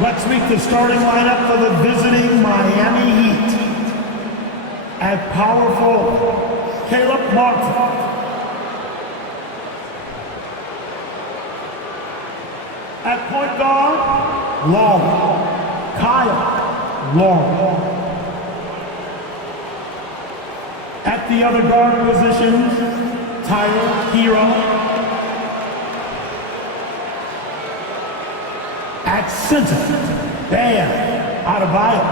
Let's meet the starting lineup for the visiting Miami Heat. At power forward, Caleb Martin. At point guard, Long, Kyle Long. At the other guard positions, Tyler Hero. At center, Bam Adebayo.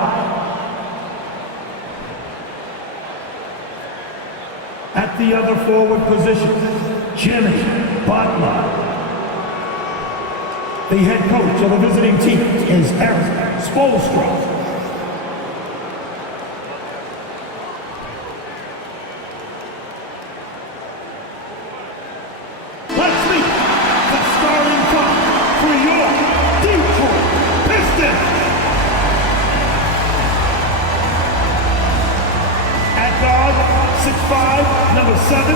At the other forward position, Jimmy Butler. The head coach of the visiting team is Eric Spoelstra. Let's meet the starting five for your Detroit Pistons. At guard, 6'5", number 7,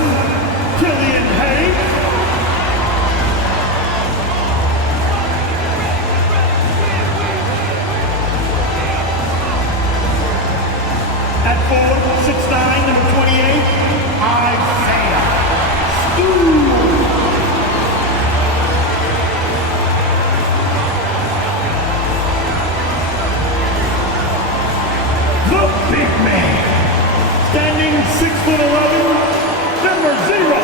Killian Hayes. At forward, 6'9", number 28, Isaiah Stewart. The big man, standing 6'11", number 0,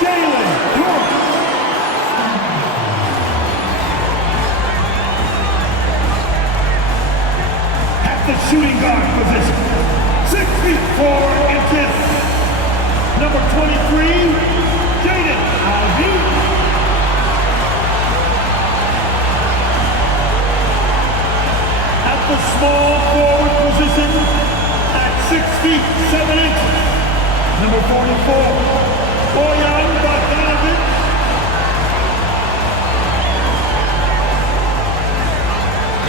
Jalen York. At the shooting guard position, 6'4", number 23, Jaden Ivey. At the small forward position, at 6'7", number 44, Bojan Bogdanovic.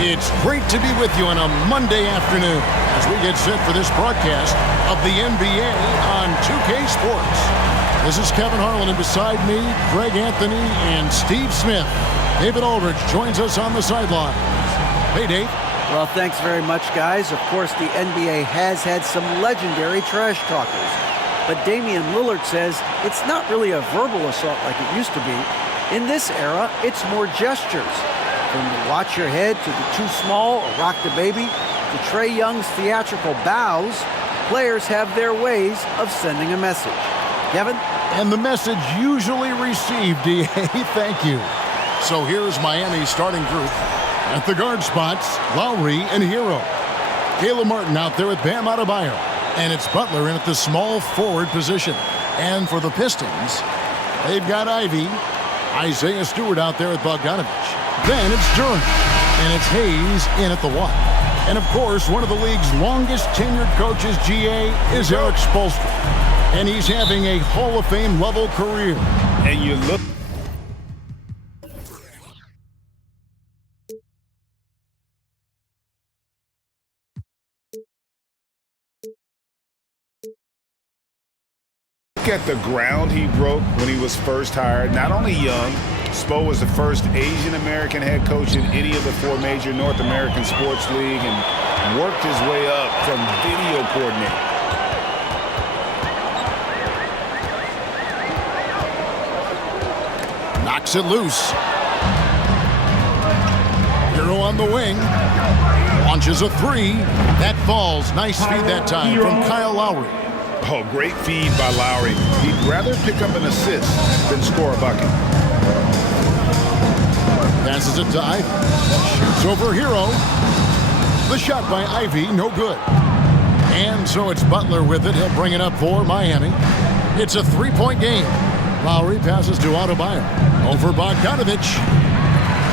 It's great to be with you on a Monday afternoon as we get set for this broadcast of the NBA on 2K Sports. This is Kevin Harlan, and beside me, Greg Anthony and Steve Smith. David Aldridge joins us on the sidelines. Hey, Dave. Well, thanks very much, guys. Of course, the NBA has had some legendary trash talkers. But Damian Lillard says it's not really a verbal assault like it used to be. In this era, it's more gestures. From the watch your head to the too small or rock the baby to Trae Young's theatrical bows, players have their ways of sending a message. Kevin? And the message usually received, DA. Thank you. So here's Miami's starting group. At the guard spots, Lowry and Hero. Caleb Martin out there with Bam Adebayo. And it's Butler in at the small forward position. And for the Pistons, they've got Ivy, Isaiah Stewart out there with Bogdanovic. Then it's Durant, and it's Hayes in at the 1. And of course, one of the league's longest tenured coaches, GA, is Eric Spoelstra. And he's having a Hall of Fame level career. And you look at the ground he broke when he was first hired. Not only young, Spo was the first Asian American head coach in any of the 4 major North American sports league and worked his way up from video coordinator. Knocks it loose. Hero on the wing. Launches a 3. That falls. Nice feed that time from Kyle Lowry. Oh, great feed by Lowry. He'd rather pick up an assist than score a bucket. Passes it to Ivy. Shoots over Hero. The shot by Ivy, no good. And so it's Butler with it. He'll bring it up for Miami. It's a 3-point game. Lowry passes to Adebayo. Over Bogdanovic.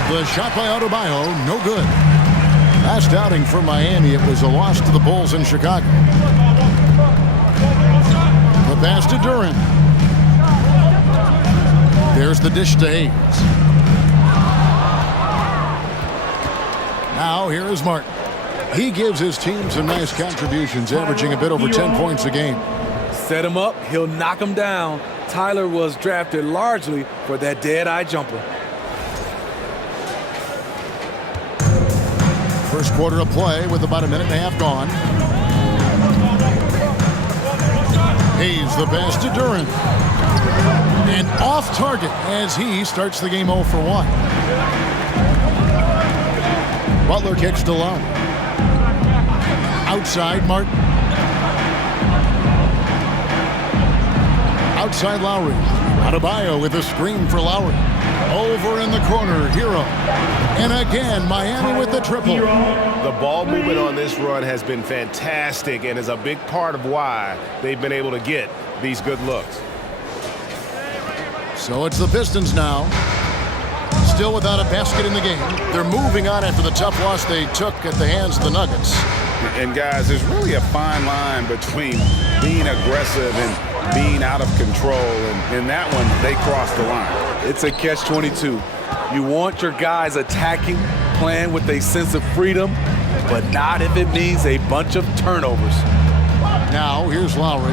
The shot by Adebayo, no good. Last outing for Miami, it was a loss to the Bulls in Chicago. The pass to Durant. There's the dish to Hayes. Now here is Martin. He gives his team some nice contributions, averaging a bit over 10 points a game. Set him up, he'll knock him down. Tyler was drafted largely for that dead-eye jumper. First quarter of play with about a minute and a half gone. Hayes the pass to Duran. And off target as he starts the game 0 for 1. Butler kicks to Lowry. Outside Martin. Outside Lowry. Adebayo with a screen for Lowry. Over in the corner, Hero. And again, Miami with the triple. The ball movement on this run has been fantastic and is a big part of why they've been able to get these good looks. So it's the Pistons now. Still without a basket in the game. They're moving on after the tough loss they took at the hands of the Nuggets. And guys, there's really a fine line between being aggressive and being out of control. And in that one, they crossed the line. It's a catch-22. You want your guys attacking, playing with a sense of freedom, but not if it means a bunch of turnovers. Now, here's Lowry.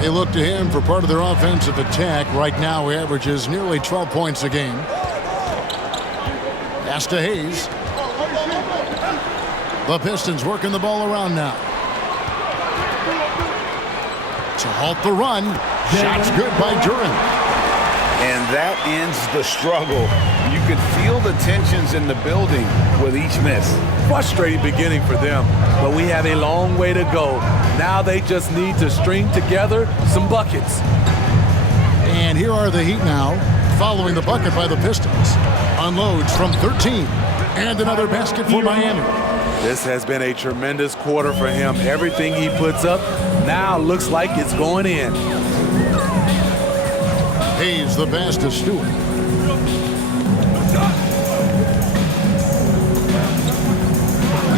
They look to him for part of their offensive attack. Right now, he averages nearly 12 points a game. Pass to Hayes. The Pistons working the ball around now. To halt the run. Shot's good by Duran. And that ends the struggle. You could feel the tensions in the building with each miss. Frustrating beginning for them, but we have a long way to go. Now they just need to string together some buckets. And here are the Heat now, following the bucket by the Pistons. Unloads from 13. And another basket for Miami. This has been a tremendous quarter for him. Everything he puts up now looks like it's going in. Hayes the pass to Stewart.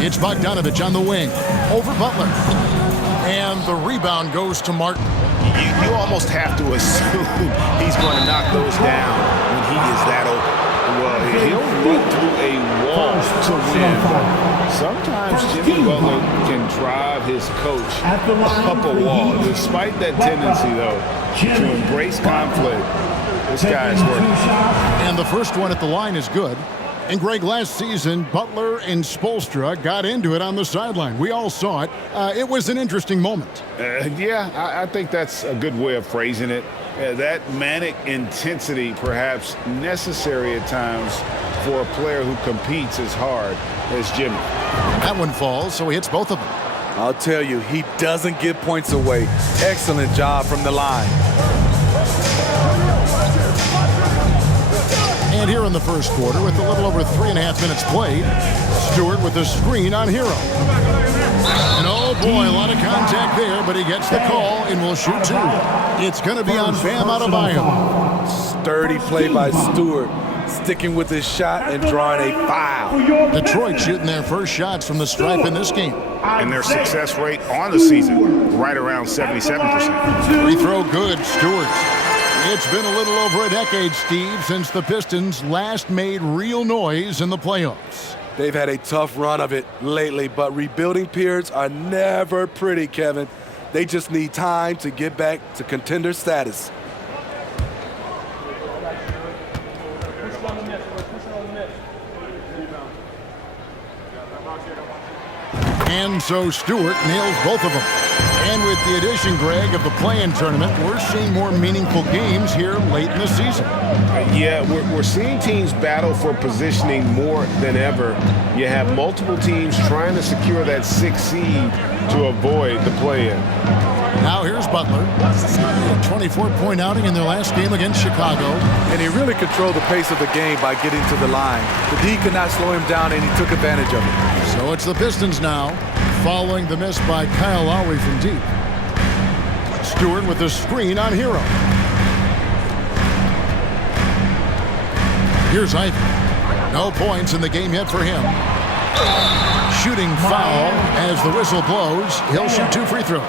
It's Bogdanovich on the wing. Over Butler. And the rebound goes to Martin. You almost have to assume he's going to knock those down when he is that open. Well, he'll run through a wall to win, but sometimes Jimmy Butler can drive his coach up a wall. Despite that tendency, though, to embrace conflict, this guy's working. And the first one at the line is good. And Greg, last season, Butler and Spoelstra got into it on the sideline. We all saw it. It was an interesting moment. Yeah, I think that's a good way of phrasing it. That manic intensity perhaps necessary at times for a player who competes as hard as Jimmy. That one falls, so he hits both of them. I'll tell you, he doesn't give points away. Excellent job from the line. And here in the first quarter, with a little over 3.5 minutes played, Stewart with a screen on Hero. And oh boy, a lot of contact there, but he gets the call and will shoot two. It's going to be on Bam Adebayo. Sturdy play by Stewart, sticking with his shot and drawing a foul. Detroit shooting their first shots from the stripe in this game. And their success rate on the season, right around 77%. Free throw good, Stewart. It's been a little over a decade, Steve, since the Pistons last made real noise in the playoffs. They've had a tough run of it lately, but rebuilding periods are never pretty, Kevin. They just need time to get back to contender status. And so Stewart nails both of them. And with the addition, Greg, of the play-in tournament, we're seeing more meaningful games here late in the season. Yeah, we're seeing teams battle for positioning more than ever. You have multiple teams trying to secure that 6th seed to avoid the play-in. Now here's Butler. A 24-point outing in their last game against Chicago. And he really controlled the pace of the game by getting to the line. The D could not slow him down, and he took advantage of it. So it's the Pistons now, following the miss by Kyle Lowry from deep. Stewart with the screen on Hero. Here's Ivy. No points in the game yet for him. Shooting foul as the whistle blows. He'll shoot 2 free throws.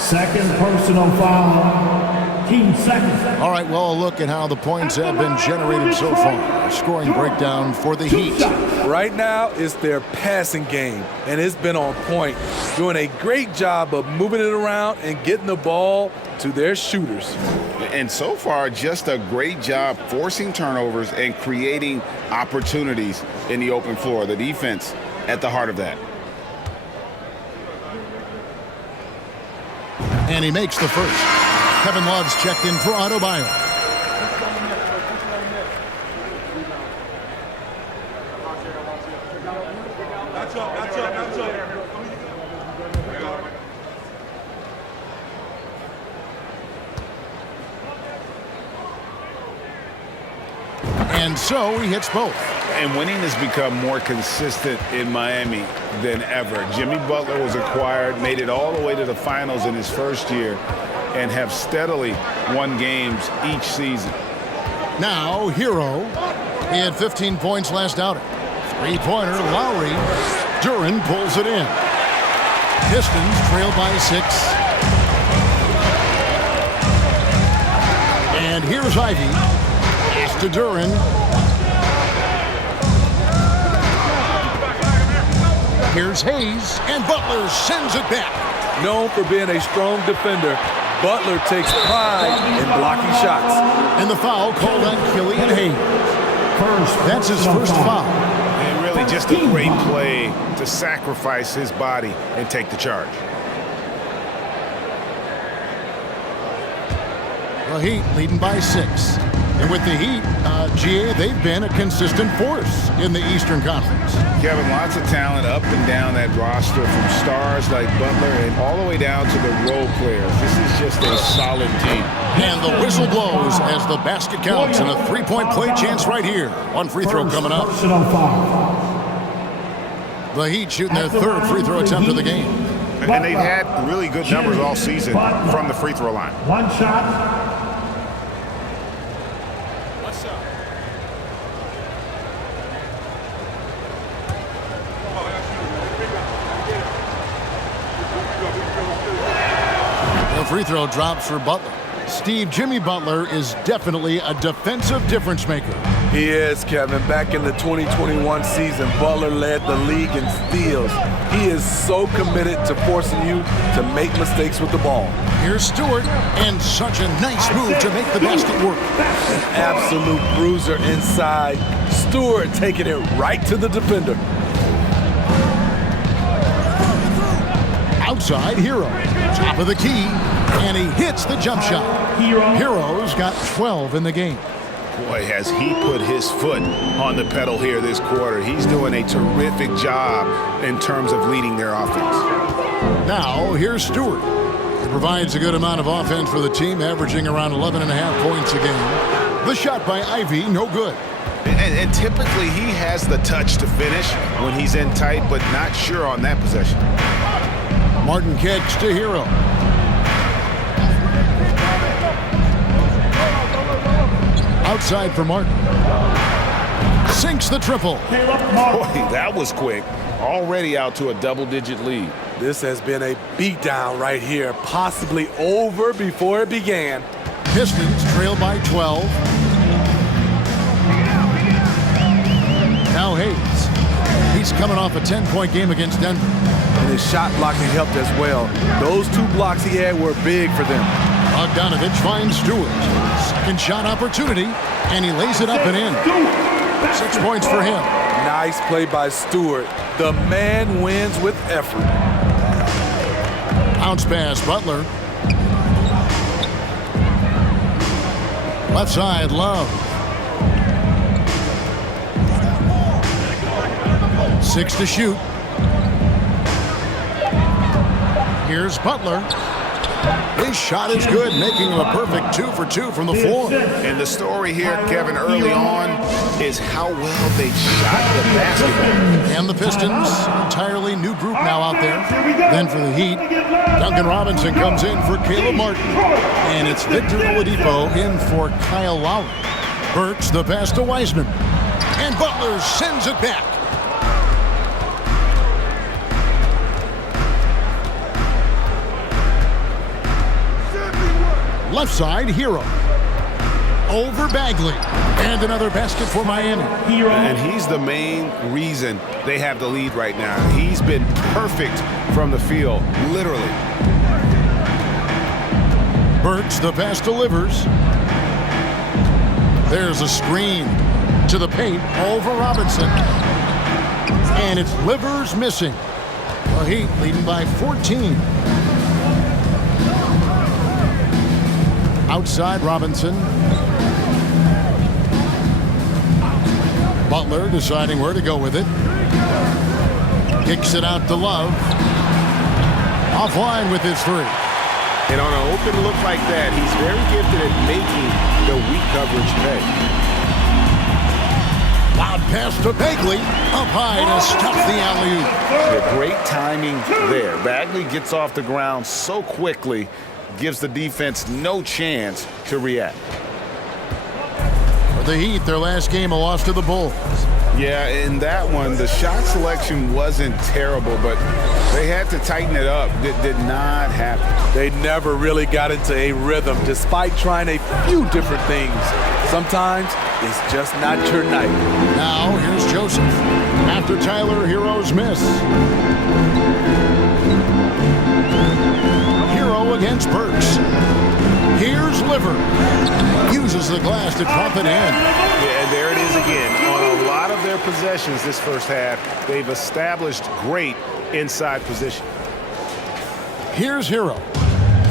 Second personal foul. Team second. All right, well, a look at how the points have been generated so far. A scoring breakdown for the Heat. Right now, it's their passing game, and it's been on point, doing a great job of moving it around and getting the ball to their shooters. And so far, just a great job forcing turnovers and creating opportunities in the open floor. The defense at the heart of that. And he makes the first. Kevin Love's checked in for Autobio. And so he hits both. And winning has become more consistent in Miami than ever. Jimmy Butler was acquired, made it all the way to the finals in his first year, and have steadily won games each season. Now, Hero. He had 15 points last outing. Three-pointer, Lowry. Duran pulls it in. Pistons trail by 6. And here's Ivy. Pass to Duran. Here's Hayes, and Butler sends it back. Known for being a strong defender, Butler takes pride in blocking shots. And the foul called on Killian Hayes. That's his first foul. And really just a great play to sacrifice his body and take the charge. The Heat leading by 6. And with the Heat, GA, they've been a consistent force in the Eastern Conference. Kevin, lots of talent up and down that roster, from stars like Butler and all the way down to the role players. This is just a solid team. And the whistle blows as the basket counts, and a three-point play chance right here. One free throw coming up. The Heat shooting their third free throw attempt of the game. And they've had really good numbers all season from the free throw line. One shot. Free throw drops for Butler. Steve, Jimmy Butler is definitely a defensive difference maker. He is, Kevin. Back in the 2021 season, Butler led the league in steals. He is so committed to forcing you to make mistakes with the ball. Here's Stewart, and such a nice move to make the basket work. An absolute bruiser inside. Stewart taking it right to the defender. Outside, Hero. Top of the key, and he hits the jump shot. Hero's got 12 in the game. Boy, has he put his foot on the pedal here this quarter. He's doing a terrific job in terms of leading their offense. Now, here's Stewart. He provides a good amount of offense for the team, averaging around 11.5 points a game. The shot by Ivy, no good. And typically he has the touch to finish when he's in tight, but not sure on that possession. Martin kicks to Hero. Outside for Martin. Sinks the triple. Boy, that was quick. Already out to a double-digit lead. This has been a beatdown right here, possibly over before it began. Pistons trail by 12. Now Hayes. He's coming off a 10-point game against Denver. And his shot blocking helped as well. Those 2 blocks he had were big for them. Bogdanovich finds Stewart. Second shot opportunity, and he lays it up and in. 6 points for him. Nice play by Stewart. The man wins with effort. Bounce pass, Butler. Left side, Love. 6 to shoot. Here's Butler. His shot is good, making him a perfect 2 for 2 from the floor. And the story here, Kevin, early on is how well they shot the basketball. And the Pistons, entirely new group now out there. Then for the Heat, Duncan Robinson comes in for Caleb Martin. And it's Victor Oladipo in for Kyle Lowry. Burks the pass to Wiseman. And Butler sends it back. Left side, Hero. Over Bagley. And another basket for Miami. And he's the main reason they have the lead right now. He's been perfect from the field, literally. Burks, the pass delivers. There's a screen to the paint over Robinson. And it's livers missing. The Heat leading by 14. Outside Robinson. Butler deciding where to go with it. Kicks it out to Love. Offline with his three. And on an open look like that, he's very gifted at making the weak coverage pay. Loud pass to Bagley. Up high to stop the alley-oop. Yeah, great timing there. Bagley gets off the ground so quickly, gives the defense no chance to react. For the Heat, their last game, a loss to the Bulls. Yeah, in that one, the shot selection wasn't terrible, but they had to tighten it up. It did not happen. They never really got into a rhythm despite trying a few different things. Sometimes it's just not your night. Now, here's Joseph. After Tyler Hero's miss. Hero against Burks. Here's Liver. Uses the glass to drop it in. Yeah, and there it is again. On a lot of their possessions this first half, they've established great inside position. Here's Hero.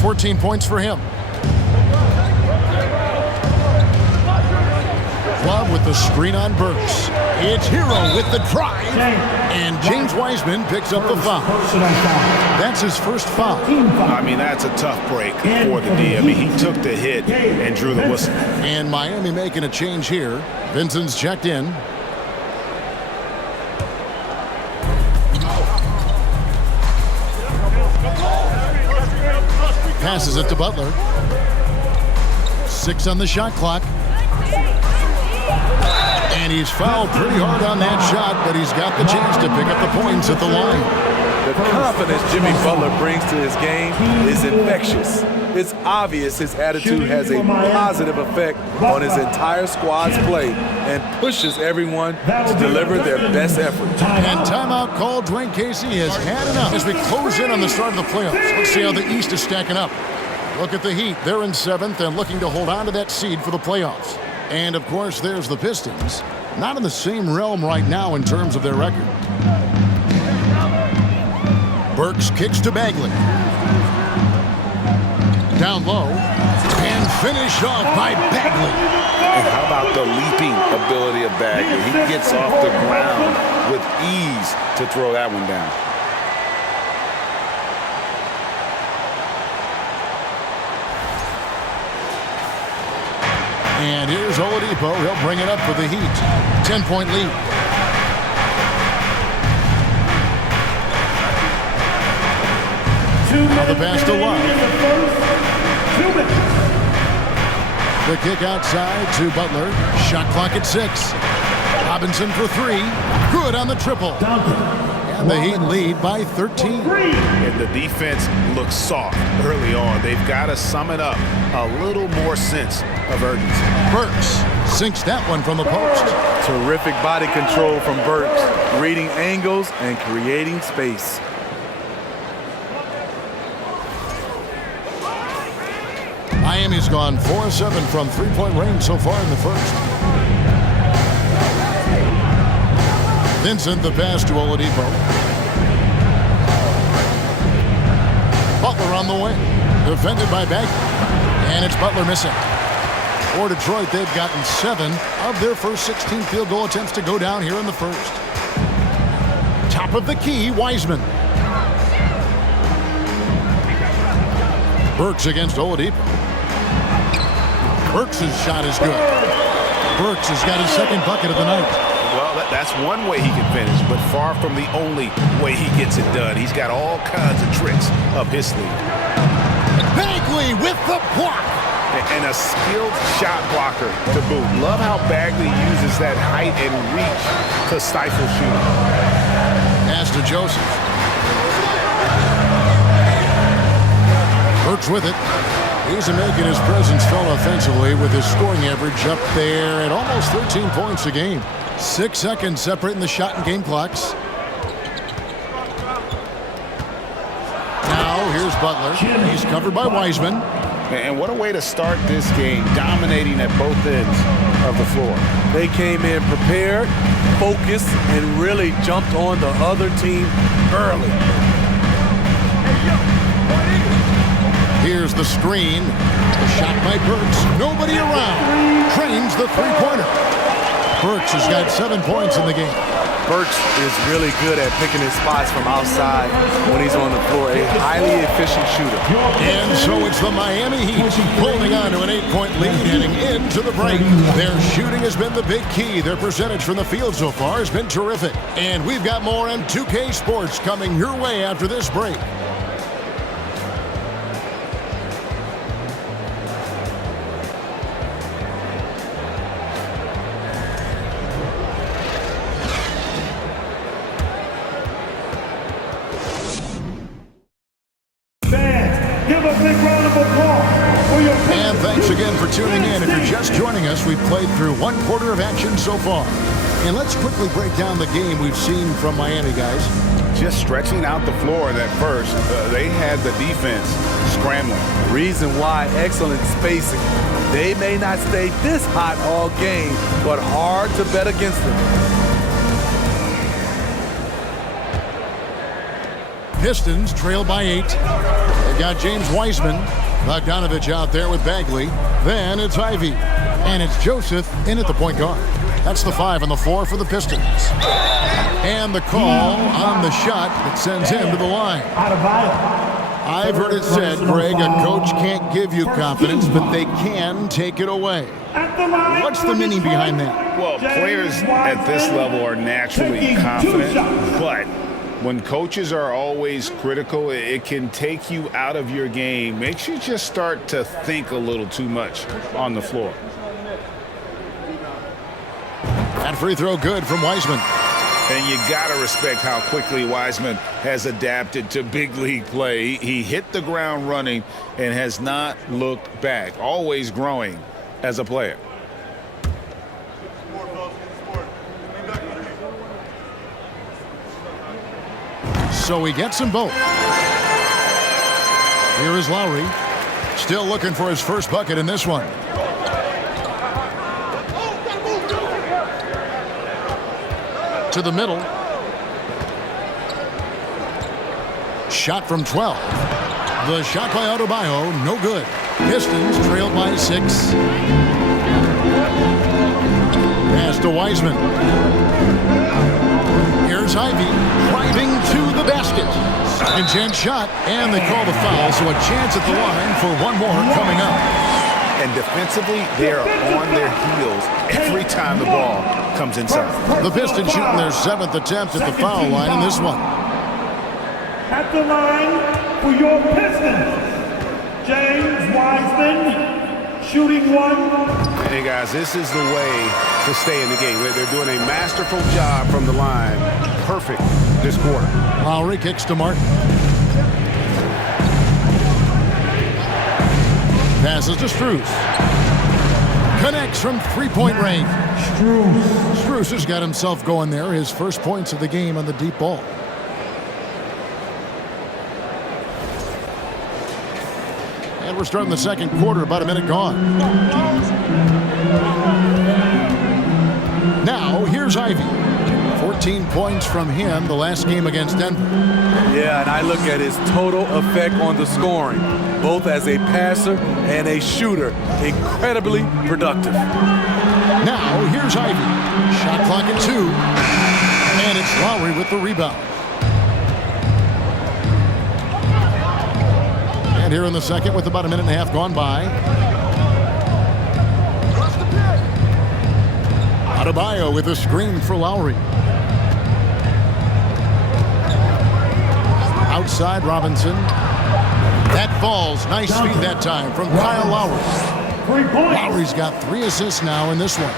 14 points for him. Love with the screen on Burks. It's Hero with the drive. And James Wiseman picks up the foul. That's his first foul. I mean, that's a tough break for the D. I mean, he took the hit and drew the whistle. And Miami making a change here. Vincent's checked in. Passes it to Butler. 6 on the shot clock. And he's fouled pretty hard on that shot, but he's got the chance to pick up the points at the line. The confidence Jimmy Butler brings to his game is infectious. It's obvious his attitude has a positive effect on his entire squad's play and pushes everyone to deliver their best effort. And timeout call. Dwayne Casey has had enough as we close in on the start of the playoffs. Let's see how the East is stacking up. Look at the Heat. They're in 7th and looking to hold on to that seed for the playoffs. And, of course, there's the Pistons. Not in the same realm right now in terms of their record. Burks kicks to Bagley. Down low. And finished off by Bagley. And how about the leaping ability of Bagley? He gets off the ground with ease to throw that one down. And here's Oladipo. He'll bring it up for the Heat. 10-point lead. Now the pass to Love. The kick outside to Butler. Shot clock at 6. Robinson for 3. Good on the triple. And the Heat lead by 13. And the defense looks soft early on. They've got to sum it up. A little more sense of urgency. Burks sinks that one from the post. Terrific body control from Burks, reading angles and creating space. Miami's gone 4-7 from three-point range so far in the first. Vincent the pass to Oladipo. Butler on the wing. Defended by Bagley. And it's Butler missing. For Detroit, they've gotten 7 of their first 16 field goal attempts to go down here in the first. Top of the key, Wiseman. Burks against Oladipo. Burks' shot is good. Burks has got his second bucket of the night. Well, that's one way he can finish, but far from the only way he gets it done. He's got all kinds of tricks up his sleeve. Bagley with the block. And a skilled shot blocker to boot. Love how Bagley uses that height and reach to stifle shooting. Pass to Joseph. Burks with it. He's making his presence felt offensively with his scoring average up there at almost 13 points a game. 6 seconds separating the shot and game clocks. Now here's Butler. He's covered by Wiseman. And what a way to start this game, dominating at both ends. of the floor. They came in prepared, focused, and really jumped on the other team early. Here's the screen. The shot by Burks. Nobody around. Trains the three-pointer. Burks has got 7 points in the game. Burks is really good at picking his spots from outside when he's on the floor. A highly efficient shooter. And so it's the Miami Heat holding on to an 8-point lead heading into the break. Their shooting has been the big key. Their percentage from the field so far has been terrific. And we've got more on 2K Sports coming your way after this break. Give a big round of applause for your And thanks again for tuning in. If you're just joining us, we've played through 1/4 of action so far. And let's quickly break down the game we've seen from Miami, guys. Just stretching out the floor at first, they had the defense scrambling. Reason why, excellent spacing. They may not stay this hot all game, but hard to bet against them. Pistons trail by 8. They've got James Wiseman, Bogdanovich out there with Bagley. Then it's Ivy, and it's Joseph in at the point guard. That's the 5 and the 4 for the Pistons. And the call on the shot that sends him to the line. I've heard it said, Greg, a coach can't give you confidence, but they can take it away. What's the meaning behind that? Well, players at this level are naturally confident, but when coaches are always critical, it can take you out of your game. Makes you just start to think a little too much on the floor. That free throw good from Wiseman. And you got to respect how quickly Wiseman has adapted to big league play. He hit the ground running and has not looked back, always growing as a player. So he gets them both. Here is Lowry. Still looking for his first bucket in this one. To the middle. Shot from 12. The shot by Adebayo, no good. Pistons trailed by 6. Pass to Wiseman. Here's Ivy driving to the basket. Second chance shot, and they call the foul, so a chance at the line for one more coming up. And defensively, they are on their heels every time the ball comes inside. The Pistons shooting their 7th attempt at the foul line in this one. At the line for your Pistons, James Wiseman, shooting 1. Hey, guys, this is the way to stay in the game. They're doing a masterful job from the line. Perfect this quarter. Lowry kicks to Martin. Passes to Strus. Connects from three-point range. Strus has got himself going there. His first points of the game on the deep ball. And we're starting the second quarter, about a minute gone. Now, here's Ivy. 14 points from him the last game against Denver. Yeah, and I look at his total effect on the scoring, both as a passer and a shooter. Incredibly productive. Now, here's Ivy. Shot clock at 2. And it's Lowry with the rebound. And here in the second with about a minute and a half gone by. Adebayo with a screen for Lowry. Outside Robinson. That falls. Nice feed that time from Kyle Lowry. Lowry's got 3 assists now in this one.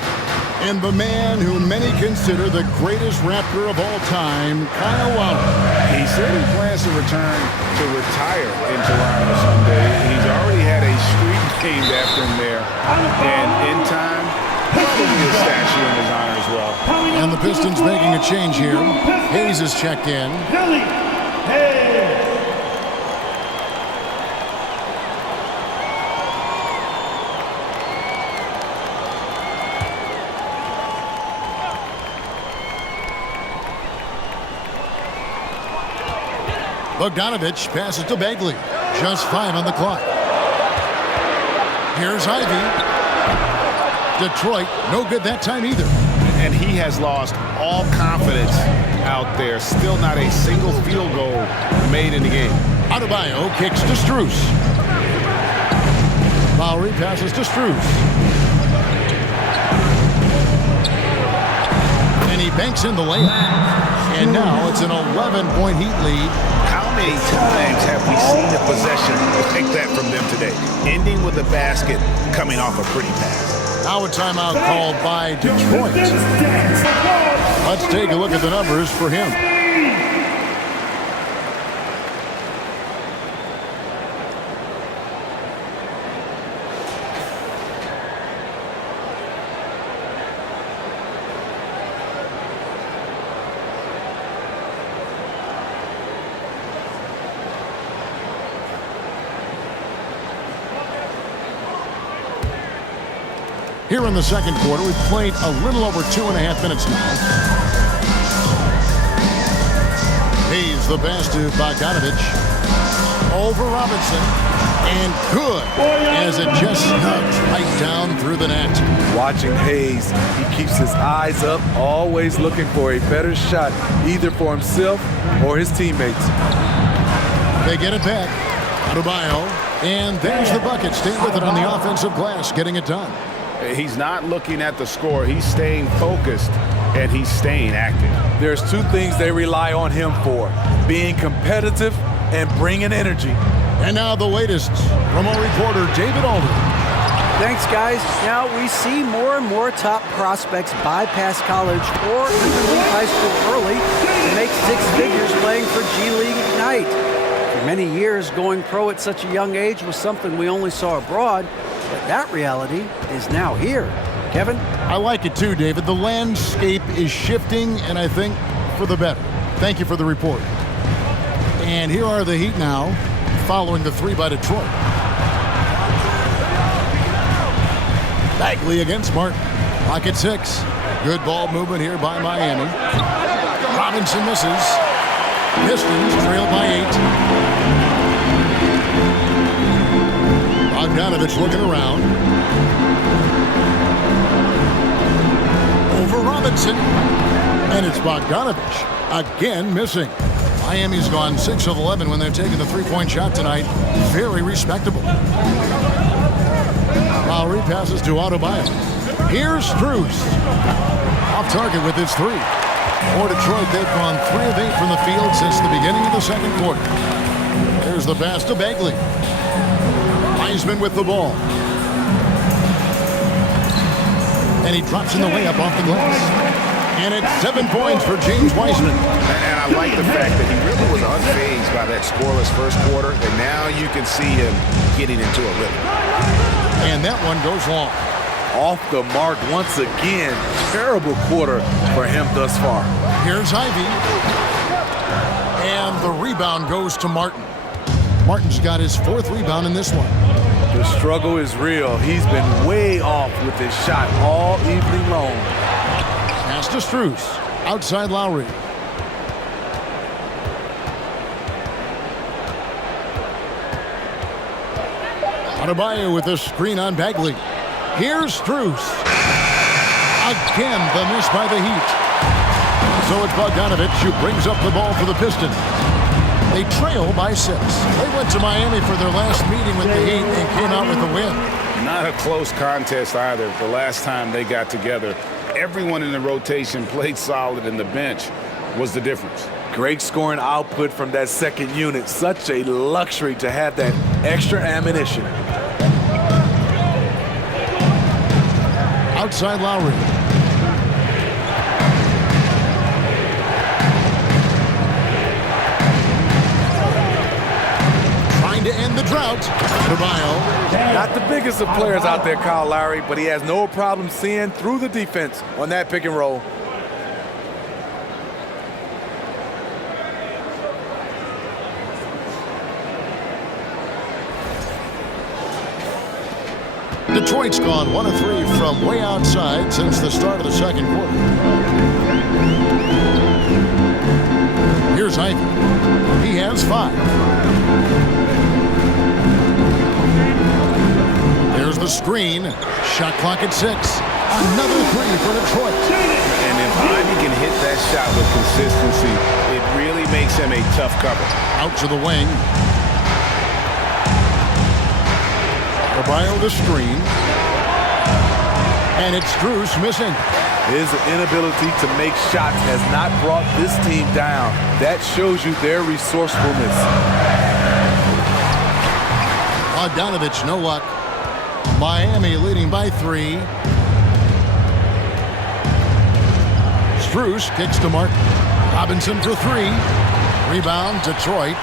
And the man who many consider the greatest Raptor of all time, Kyle Lowry. He said he plans to return to retire in Toronto someday. He's already had a street named after him there. And in time, there'll be a statue in his honor as well. And the Pistons making a change here. Hayes is checked in. Bogdanovich passes to Bagley. Just 5 on the clock. Here's Ivy. Detroit, no good that time either. And he has lost all confidence out there. Still not a single field goal made in the game. Adebayo kicks to Strus. Lowry passes to Strus. And he banks in the layup. And now it's an 11-point Heat lead. How many times have we seen a possession like that from them today? Ending with a basket, coming off a pretty pass. Now a timeout called by Detroit. Let's take a look at the numbers for him. Here in the second quarter, we've played a little over 2.5 minutes now. Hayes the pass to Bogdanovich. Over Robinson. And good as it just snugs right down through the net. Watching Hayes, he keeps his eyes up, always looking for a better shot, either for himself or his teammates. They get it back. Adebayo. And there's the bucket. Stay with it on the offensive glass, getting it done. He's not looking at the score. He's staying focused, and he's staying active. There's two things they rely on him for: being competitive and bringing energy. And now the latest from our reporter, David Alden. Thanks, guys. Now we see more and more top prospects bypass college or even leave high school early to make 6 figures playing for G League Ignite. For many years, going pro at such a young age was something we only saw abroad. But that reality is now here. Kevin? I like it too, David. The landscape is shifting, and I think for the better. Thank you for the report. And here are the Heat now, following the 3 by Detroit. Bagley against Martin. Pocket 6. Good ball movement here by Miami. Robinson misses. Pistons trail by 8. Bogdanovich looking around. Over Robinson. And it's Bogdanovich again missing. Miami's gone 6 of 11 when they've taken the 3-point shot tonight. Very respectable. Lowry passes to Adebayo. Here's Strus. Off target with his 3. For Detroit, they've gone 3 of 8 from the field since the beginning of the second quarter. There's the pass to Bagley. Wiseman with the ball. And he drops in the layup off the glass. And it's 7 points for James Wiseman. And I like the fact that he really was unfazed by that scoreless first quarter, and now you can see him getting into a rhythm. And that one goes long. Off the mark once again. Terrible quarter for him thus far. Here's Ivy. And the rebound goes to Martin. Martin's got his 4th rebound in this one. The struggle is real. He's been way off with his shot all evening long. Pass to Strus. Outside Lowry. Adebayo with a screen on Bagley. Here's Strus. Again, the miss by the Heat. So it's Bogdanovich who brings up the ball for the Pistons. They trail by 6. They went to Miami for their last meeting with the Heat and came out with a win. Not a close contest either. The last time they got together, everyone in the rotation played solid, and the bench was the difference. Great scoring output from that second unit. Such a luxury to have that extra ammunition. Outside Lowry. Trying to end the drought. Adebayo. Not the biggest of players out there, Kyle Lowry, but he has no problem seeing through the defense on that pick and roll. Detroit's gone 1 of 3 from way outside since the start of the second quarter. Here's Ivy. He has 5. 5. There's the screen. Shot clock at 6. Another 3 for Detroit. And if Ivy can hit that shot with consistency, it really makes him a tough cover. Out to the wing. Adebayo the screen. And it's Strus missing. His inability to make shots has not brought this team down. That shows you their resourcefulness. Bogdanovich, no luck. Miami leading by 3. Strus kicks to Martin. Robinson for 3. Rebound, Detroit.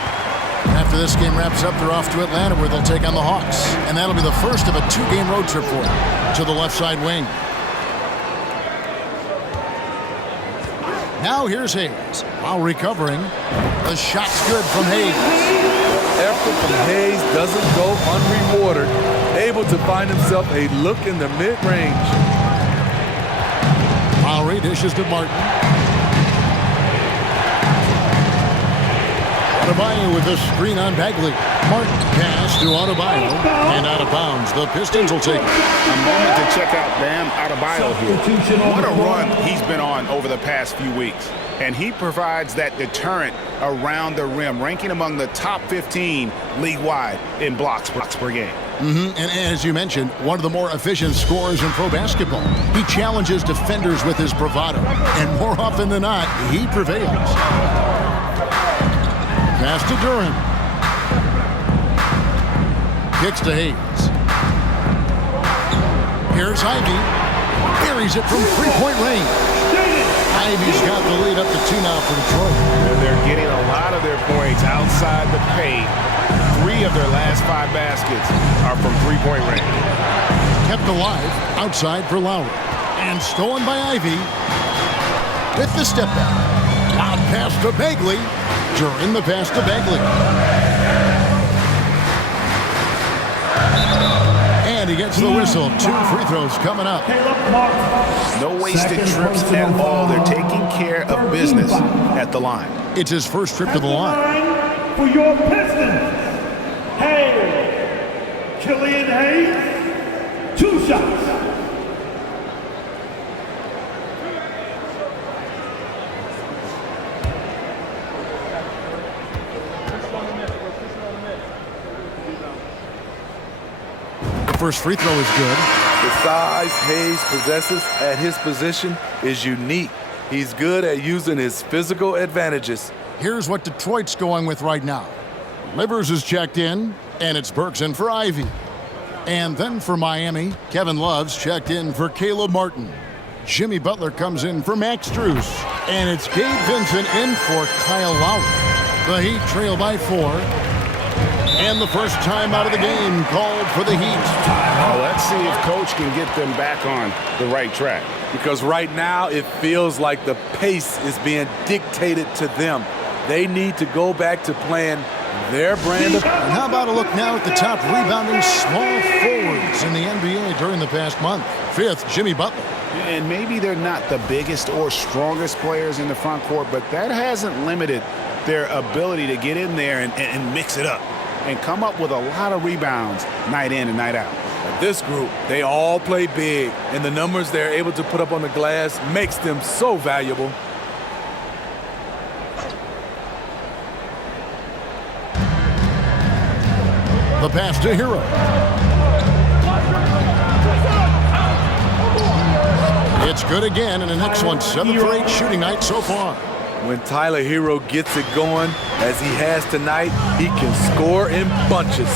After this game wraps up, they're off to Atlanta where they'll take on the Hawks. And that'll be the first of a 2-game road trip for them to the left side wing. Now here's Hayes. While recovering, the shot's good from Hayes. The effort from Hayes doesn't go unrewarded. Able to find himself a look in the mid-range. Lowry dishes to Martin. Adebayo with the screen on Bagley. Martin pass to Adebayo and out of bounds. The Pistons will take it. A moment to check out Bam Adebayo here. What a run he's been on over the past few weeks. And he provides that deterrent around the rim, ranking among the top 15 league-wide in blocks per game. And as you mentioned, one of the more efficient scorers in pro basketball. He challenges defenders with his bravado, and more often than not, he prevails. Pass to Durant. Kicks to Hayes. Here's Ivy. Buries it from three-point range. Ivy's got the lead up to 2 now for Detroit. They're getting a lot of their points outside the paint. 3 of their last 5 baskets are from three-point range. Kept alive outside for Lowry. And stolen by Ivy. With the step back. Loud pass to Bagley. During the pass to Bagley. And he gets the whistle. 2 free throws coming up. No wasted trips at all. They're taking care of business at the line. It's his first trip to the line. For your Pistons, Hayes. Killian Hayes, 2 shots. First free throw is good. The size Hayes possesses at his position is unique. He's good at using his physical advantages. Here's what Detroit's going with right now. Livers is checked in, and it's Burks in for Ivy. And then for Miami, Kevin Love's checked in for Caleb Martin. Jimmy Butler comes in for Max Strus. And it's Gabe Vincent in for Kyle Lowry. The Heat trail by 4. And the first time out of the game called for the Heat. Well, let's see if Coach can get them back on the right track. Because right now it feels like the pace is being dictated to them. They need to go back to playing their brand of... And how about a look now at the top rebounding small forwards in the NBA during the past month? 5th, Jimmy Butler. And maybe they're not the biggest or strongest players in the front court, but that hasn't limited their ability to get in there and mix it up and come up with a lot of rebounds night in and night out. This group, they all play big, and the numbers they're able to put up on the glass makes them so valuable. The pass to Hero. It's good again, and an excellent 7 for 8 shooting night so far. When Tyler Hero gets it going, as he has tonight, he can score in bunches.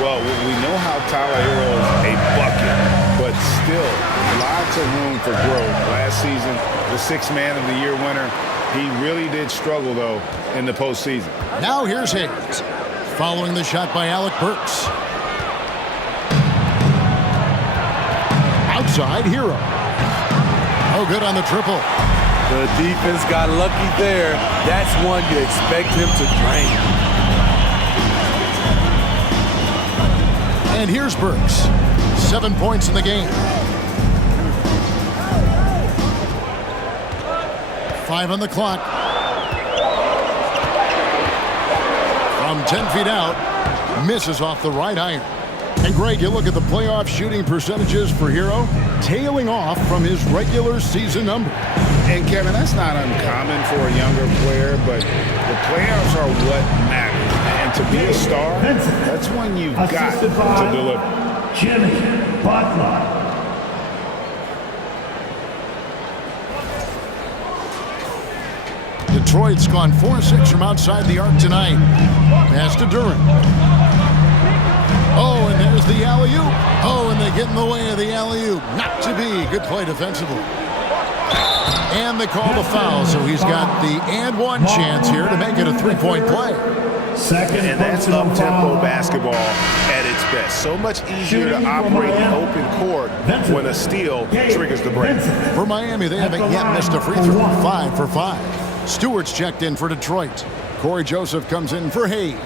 Well, we know how Tyler Hero is a bucket, but still lots of room for growth. Last season, the 6th Man of the Year winner, he really did struggle, though, in the postseason. Now here's Hayes, following the shot by Alec Burks. Outside, Hero. No good on the triple. The defense got lucky there. That's one you expect him to drain. And here's Burks. 7 points in the game. 5 on the clock. from 10 feet out. Misses off the right iron. And Greg, you look at the playoff shooting percentages for Hero, tailing off from his regular season number. And Kevin, that's not uncommon for a younger player, but the playoffs are what matters. And to be a star, that's when you've got to deliver. Jimmy Butler. Detroit's gone 4-6 from outside the arc tonight. Pass to Durant. Oh, and there's the alley-oop. Oh, and they get in the way of the alley-oop. Not to be. Good play defensively. And they call the foul, so he's got the and one chance here to make it a three-point play. And that's up-tempo basketball at its best. So much easier to operate in open court when a steal triggers the break. For Miami, they haven't yet missed a free throw. 5 for 5. Stewart's checked in for Detroit. Corey Joseph comes in for Hayes.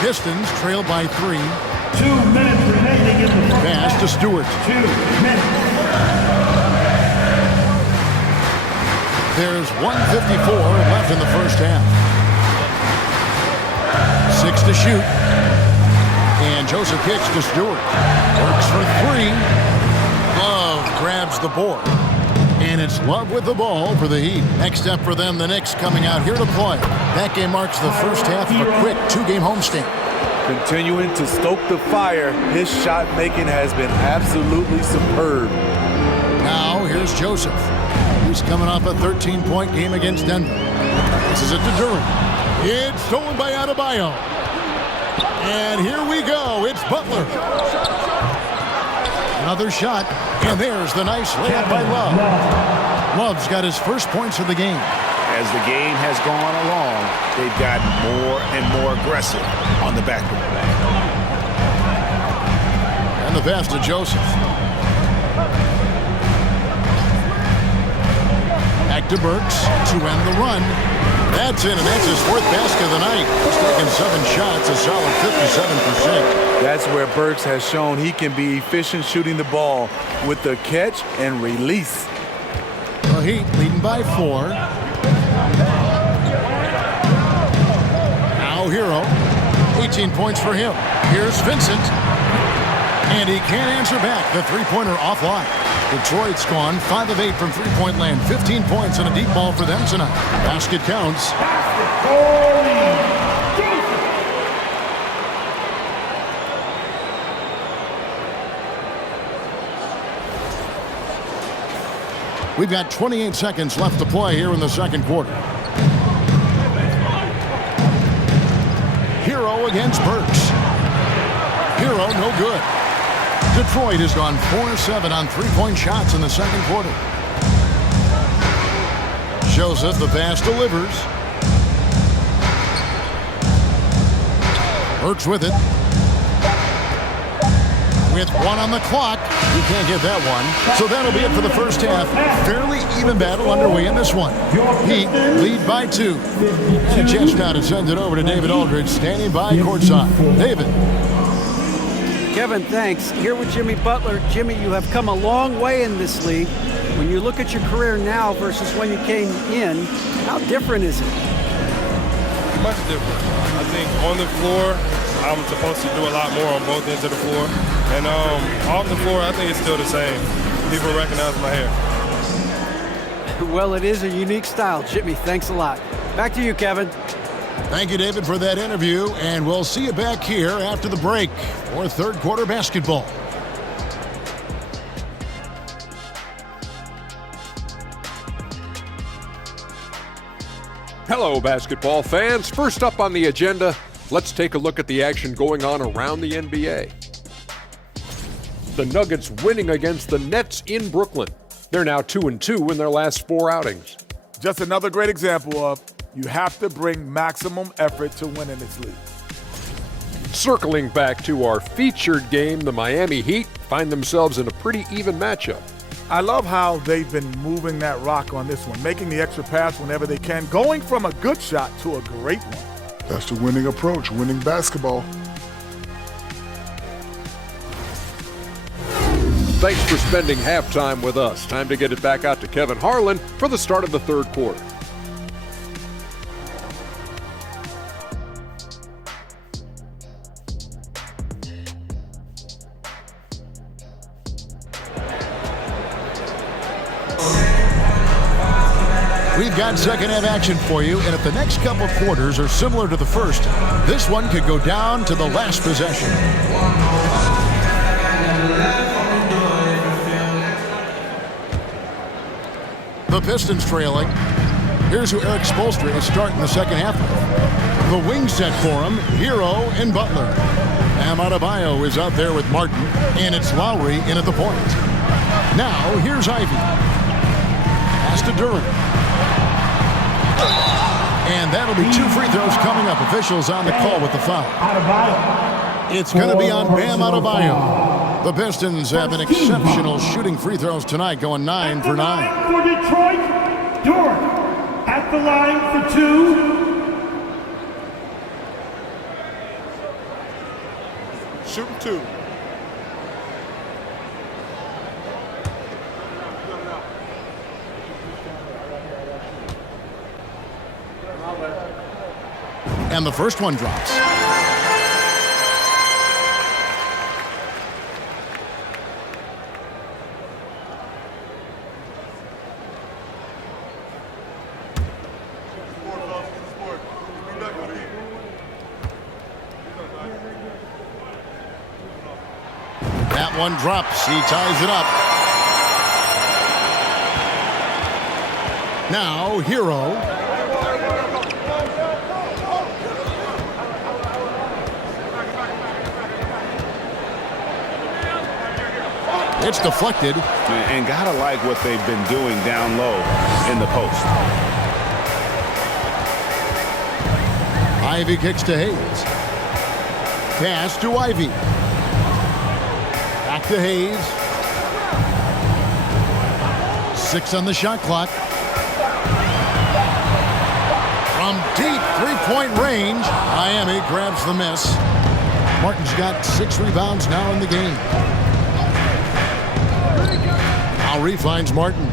Pistons trail by 3. 2 minutes remaining in the first Pass to Stewart. 2 minutes. There's 1:54 left in the first half. 6 to shoot. And Joseph kicks to Stewart. Works for 3. Love grabs the board. And it's Love with the ball for the Heat. Next up for them, the Knicks coming out here to play. That game marks the first half of a quick 2-game homestand. Continuing to stoke the fire, his shot making has been absolutely superb. Now here's Joseph. He's coming off a 13-point game against Denver. This is it to Durant. It's stolen by Adebayo. And here we go. It's Butler. Another shot. And there's the nice layup by Love. Love's got his first points of the game. As the game has gone along, they've gotten more and more aggressive on the backboard. And the pass to Joseph. Back to Burks to end the run. That's in, and that's his 4th basket of the night. He's taken 7 shots, a solid 57%. That's where Burks has shown he can be efficient shooting the ball with the catch and release. The Heat leading by 4. Now Hero. 18 points for him. Here's Vincent. And he can't answer back. The three-pointer offline. Detroit's gone 5 of 8 from three-point land. 15 points and a deep ball for them tonight. Basket counts. We've got 28 seconds left to play here in the second quarter. Hero against Burks. Hero no good. Detroit has gone 4-7 on three-point shots in the second quarter. Joseph, the pass delivers. Burks with it. With 1 on the clock. You can't get that one. So that'll be it for the first half. Fairly even battle underway in this one. Heat lead by 2. And a chance now to send it over to David Aldridge, standing by courtside. David. Kevin, thanks. Here with Jimmy Butler. Jimmy, you have come a long way in this league. When you look at your career now versus when you came in, how different is it? Much different. I think on the floor, I'm supposed to do a lot more on both ends of the floor. And off the floor, I think it's still the same. People recognize my hair. Well, it is a unique style. Jimmy, thanks a lot. Back to you, Kevin. Thank you, David, for that interview. And we'll see you back here after the break for third quarter basketball. Hello, basketball fans. First up on the agenda, let's take a look at the action going on around the NBA. The Nuggets winning against the Nets in Brooklyn. They're now 2-2 in their last 4 outings. Just another great example of you have to bring maximum effort to win in this league. Circling back to our featured game, the Miami Heat find themselves in a pretty even matchup. I love how they've been moving that rock on this one, making the extra pass whenever they can, going from a good shot to a great one. That's the winning approach, winning basketball. Thanks for spending halftime with us. Time to get it back out to Kevin Harlan for the start of the third quarter. We've got second half action for you, and if the next couple quarters are similar to the first, this one could go down to the last possession. The Pistons trailing. Here's who Eric Spoelstra is starting the second half with. The wing set for him, Hero and Butler. Bam Adebayo is out there with Martin, and it's Lowry in at the point. Now, here's Ivy. Pass to Duran. And that'll be 2 free throws coming up. Officials on the call with the foul. It's going to be on Bam Adebayo. The Pistons have been exceptional shooting free throws tonight, going 9 for 9. For Detroit, Duran at the line for 2. Shooting 2. And the first one drops. That one drops. He ties it up. Now, Hero. It's deflected. And gotta like what they've been doing down low in the post. Ivy kicks to Hayes. Pass to Ivy. Back to Hayes. 6 on the shot clock. From deep three-point range, Miami grabs the miss. Martin's got 6 rebounds now in the game. Lowry finds Martin.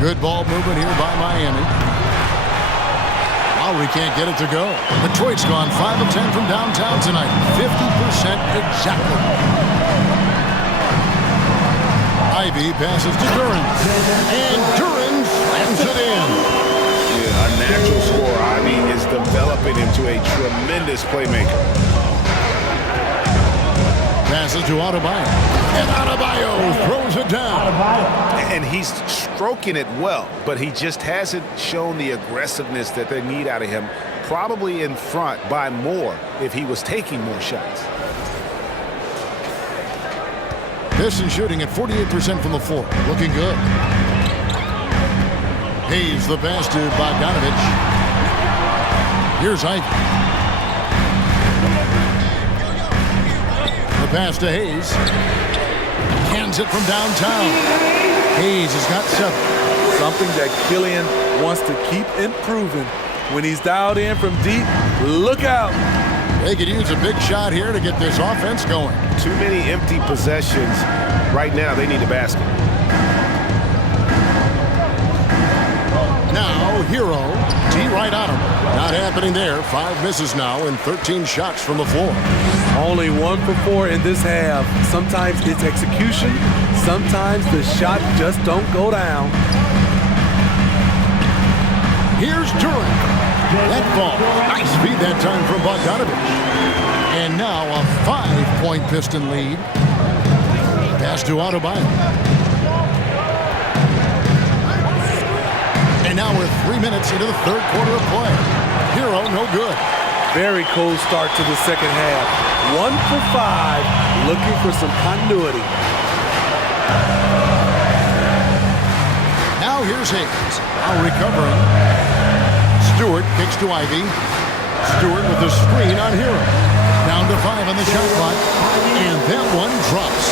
Good ball movement here by Miami. Lowry can't get it to go. Detroit's gone 5 of 10 from downtown tonight. 50% exactly. Ivy passes to Duran. And Duran slams it in. Yeah, a natural scorer. Ivy is developing into a tremendous playmaker. Passes to Adebayo. And Adebayo throws it down. And he's stroking it well, but he just hasn't shown the aggressiveness that they need out of him. Probably in front by more if he was taking more shots. Pistons shooting at 48% from the floor. Looking good. Hayes the pass to Bogdanovich. Here's Ivy. The pass to Hayes. Cans it from downtown. Hayes has got 7. Something that Killian wants to keep improving. When he's dialed in from deep, look out. They could use a big shot here to get this offense going. Too many empty possessions. Right now, they need a basket. Now, Hero. D right on him. Not happening there. 5 misses now and 13 shots from the floor. Only 1 for 4 in this half. Sometimes it's execution. Sometimes the shot just don't go down. Here's Duran. That ball. Nice feed that time from Bogdanovich. And now a 5-point Piston lead. Pass to Adebayo. And now we're 3 minutes into the third quarter of play. Hero, no good. Very cold start to the second half. 1 for 5, looking for some continuity. Now here's Hayes. Now recovering. Stewart kicks to Ivy. Stewart with the screen on Hero. Down to 5 on the shot clock. And that one drops.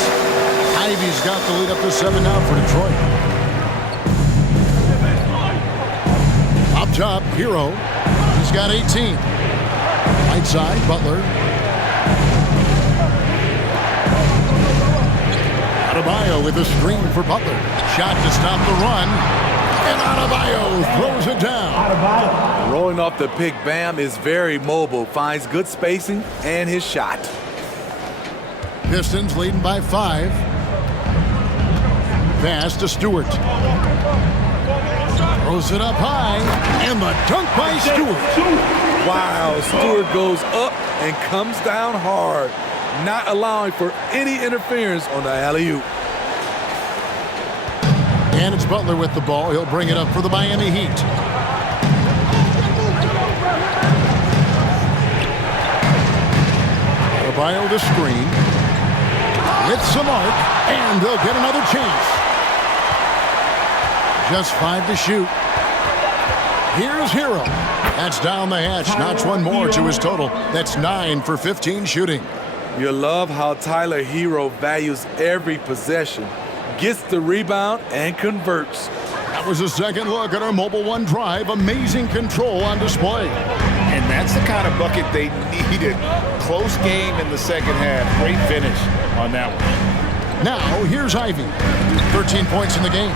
Ivy's got the lead up to 7 now for Detroit. Up top, Hero. He's got 18. Right side, Butler. Adebayo with a screen for Butler. Shot to stop the run. And Adebayo throws it down. Rolling off the pick, Bam is very mobile, finds good spacing and his shot. Pistons leading by 5. Pass to Stewart. Throws it up high. And the dunk by Stewart. Wow, Stewart goes up and comes down hard, not allowing for any interference on the alley-oop. And it's Butler with the ball. He'll bring it up for the Miami Heat. Adebayo the screen. Hits the mark, and they'll get another chance. Just 5 to shoot. Here's Hero. That's down the hatch. Notch one more to his total. That's 9 for 15 shooting. You love how Tyler Hero values every possession, gets the rebound, and converts. That was a second look at our Mobile One drive. Amazing control on display. And that's the kind of bucket they needed. Close game in the second half. Great finish on that one. Now, here's Ivy. 13 points in the game.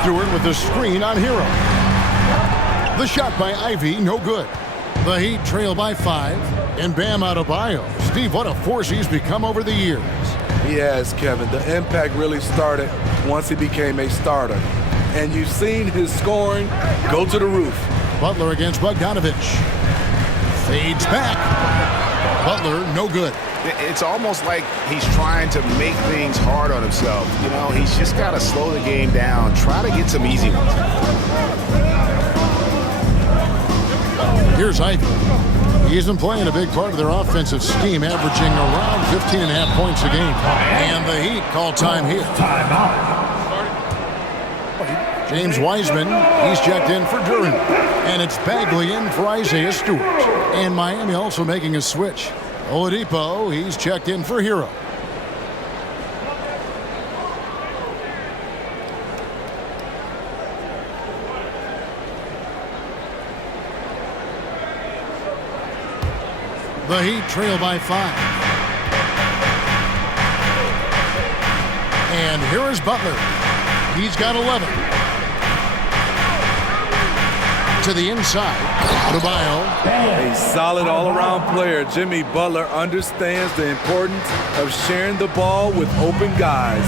Stewart with the screen on Hero. The shot by Ivy, no good. The Heat trail by 5. And Bam Adebayo. Steve, what a force he's become over the years. He has, Kevin. The impact really started once he became a starter. And you've seen his scoring go to the roof. Butler against Bogdanovich. Fades back. Butler, no good. It's almost like he's trying to make things hard on himself. You know, he's just got to slow the game down. Try to get some easy ones. Here's Ivy. He's been playing a big part of their offensive scheme, averaging around 15.5 points a game. And the Heat call time here. James Wiseman, he's checked in for Duran. And it's Bagley in for Isaiah Stewart. And Miami also making a switch. Oladipo, he's checked in for Hero. The Heat trail by 5. And here is Butler. He's got 11. To the inside. Adebayo. A solid all-around player. Jimmy Butler understands the importance of sharing the ball with open guys.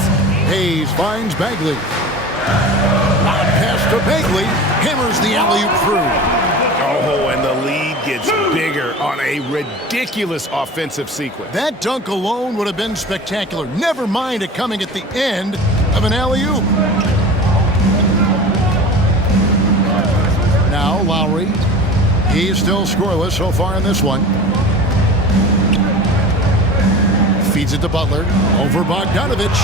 Hayes finds Bagley. Pass to Bagley. Hammers the alley-oop through. Oh, and the lead gets bigger on a ridiculous offensive sequence. That dunk alone would have been spectacular. Never mind it coming at the end of an alley-oop. Now Lowry. He's still scoreless so far in this one. Feeds it to Butler. Over Bogdanovich.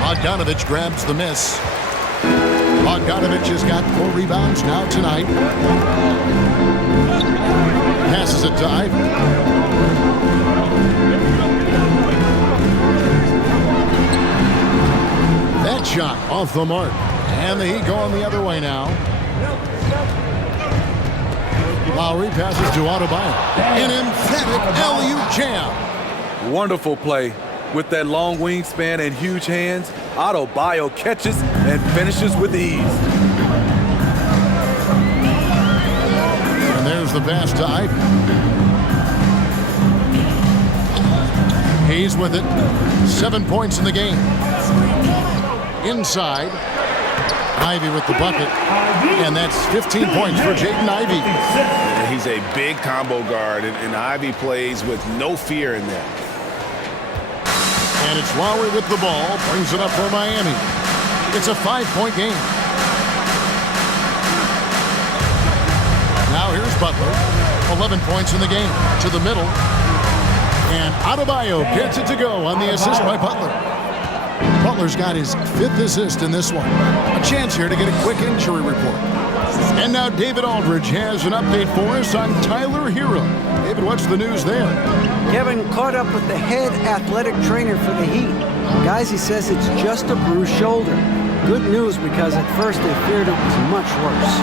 Bogdanovich grabs the miss. Bogdanovich has got 4 rebounds now tonight. Passes it to Ivy. That shot off the mark. And the Heat going the other way now. Lowry passes to Adebayo. An emphatic alley-oop jam. Wonderful play. With that long wingspan and huge hands, Adebayo catches and finishes with ease. And there's the pass to Ivy. Hayes with it. 7 points in the game. Inside. Ivy with the bucket. And that's 15 points for Jaden Ivey. He's a big combo guard, and Ivy plays with no fear in there. And it's Lowry with the ball. Brings it up for Miami. It's a 5-point game. Now here's Butler. 11 points in the game. To the middle. And Adebayo gets it to go on the assist by Butler. Butler's got his 5th assist in this one. A chance here to get a quick injury report. And now David Aldridge has an update for us on Tyler Hero. David, what's the news there? Kevin caught up with the head athletic trainer for the Heat. Guys, he says it's just a bruised shoulder. Good news, because at first they feared it was much worse.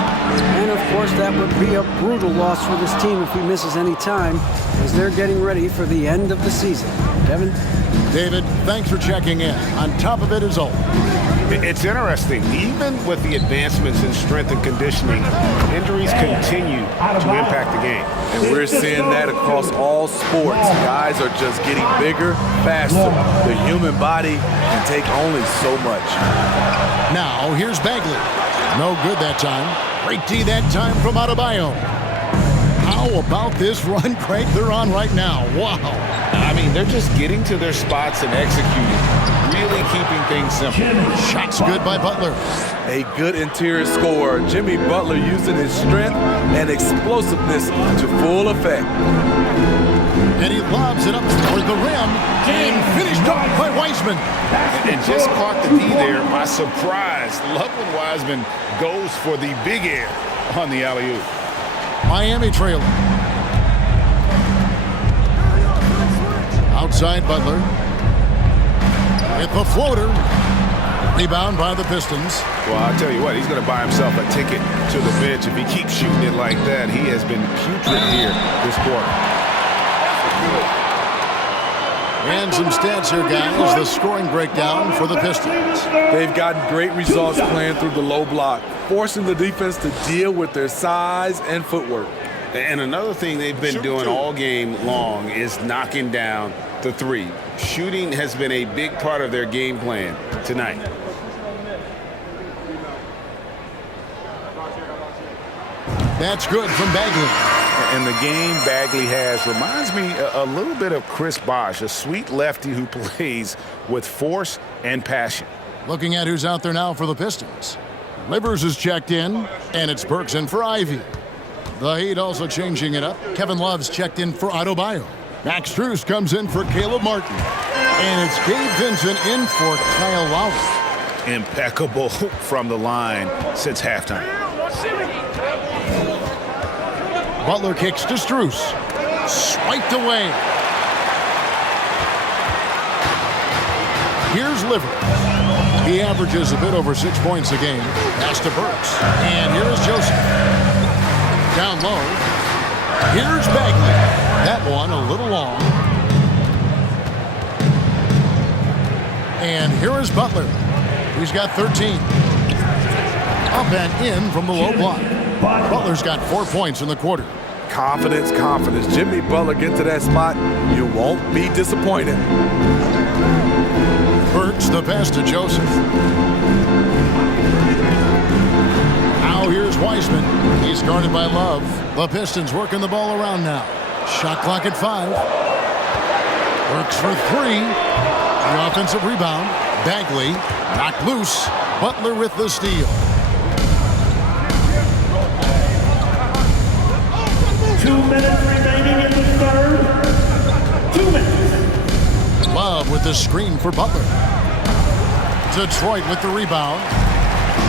And of course that would be a brutal loss for this team if he misses any time, as they're getting ready for the end of the season. Kevin? David, thanks for checking in. On top of it is all. It's interesting. Even with the advancements in strength and conditioning, injuries continue to impact the game. And we're seeing that across all sports. Guys are just getting bigger, faster. The human body can take only so much. Now, here's Bagley. No good that time. Great D that time from Adebayo. How about this run crank they're on right now? Wow. I mean, they're just getting to their spots and executing, really keeping things simple. Shots good by Butler. A good interior scorer. Jimmy Butler using his strength and explosiveness to full effect. And he lobs it up toward the rim and finished off by Wiseman. And just caught the D there by surprise. Love when Wiseman goes for the big air on the alley-oop. Miami trailing. Outside Butler. With the floater. Rebound by the Pistons. Well, I'll tell you what, he's going to buy himself a ticket to the bench. If he keeps shooting it like that, he has been putrid here this quarter. And some stats here, guys. The scoring breakdown for the Pistons. They've gotten great results playing through the low block, forcing the defense to deal with their size and footwork. And another thing they've been doing all game long is knocking down the three. Shooting has been a big part of their game plan tonight. That's good from Bagley. And the game Bagley has reminds me a little bit of Chris Bosh, a sweet lefty who plays with force and passion. Looking at who's out there now for the Pistons. Livers is checked in, and it's Burks in for Ivy. The Heat also changing it up. Kevin Love's checked in for Adebayo. Max Strus comes in for Caleb Martin. And it's Gabe Vincent in for Kyle Lowry. Impeccable from the line since halftime. Butler kicks to Strus. Swiped away. Here's Livers. He averages a bit over 6 points a game. Pass to Burks. And here is Joseph. Down low. Here's Bagley. That one a little long. And here is Butler. He's got 13. Up and in from the low block. Butler's got 4 points in the quarter. Confidence, confidence. Jimmy Butler get to that spot, you won't be disappointed. Burks the pass to Joseph. Now here's Wiseman. He's guarded by Love. The Pistons working the ball around now. Shot clock at 5. Burks for 3. The offensive rebound. Bagley knocked loose. Butler with the steal. 2 minutes remaining in the third. 2 minutes. Love with the screen for Butler. Detroit with the rebound.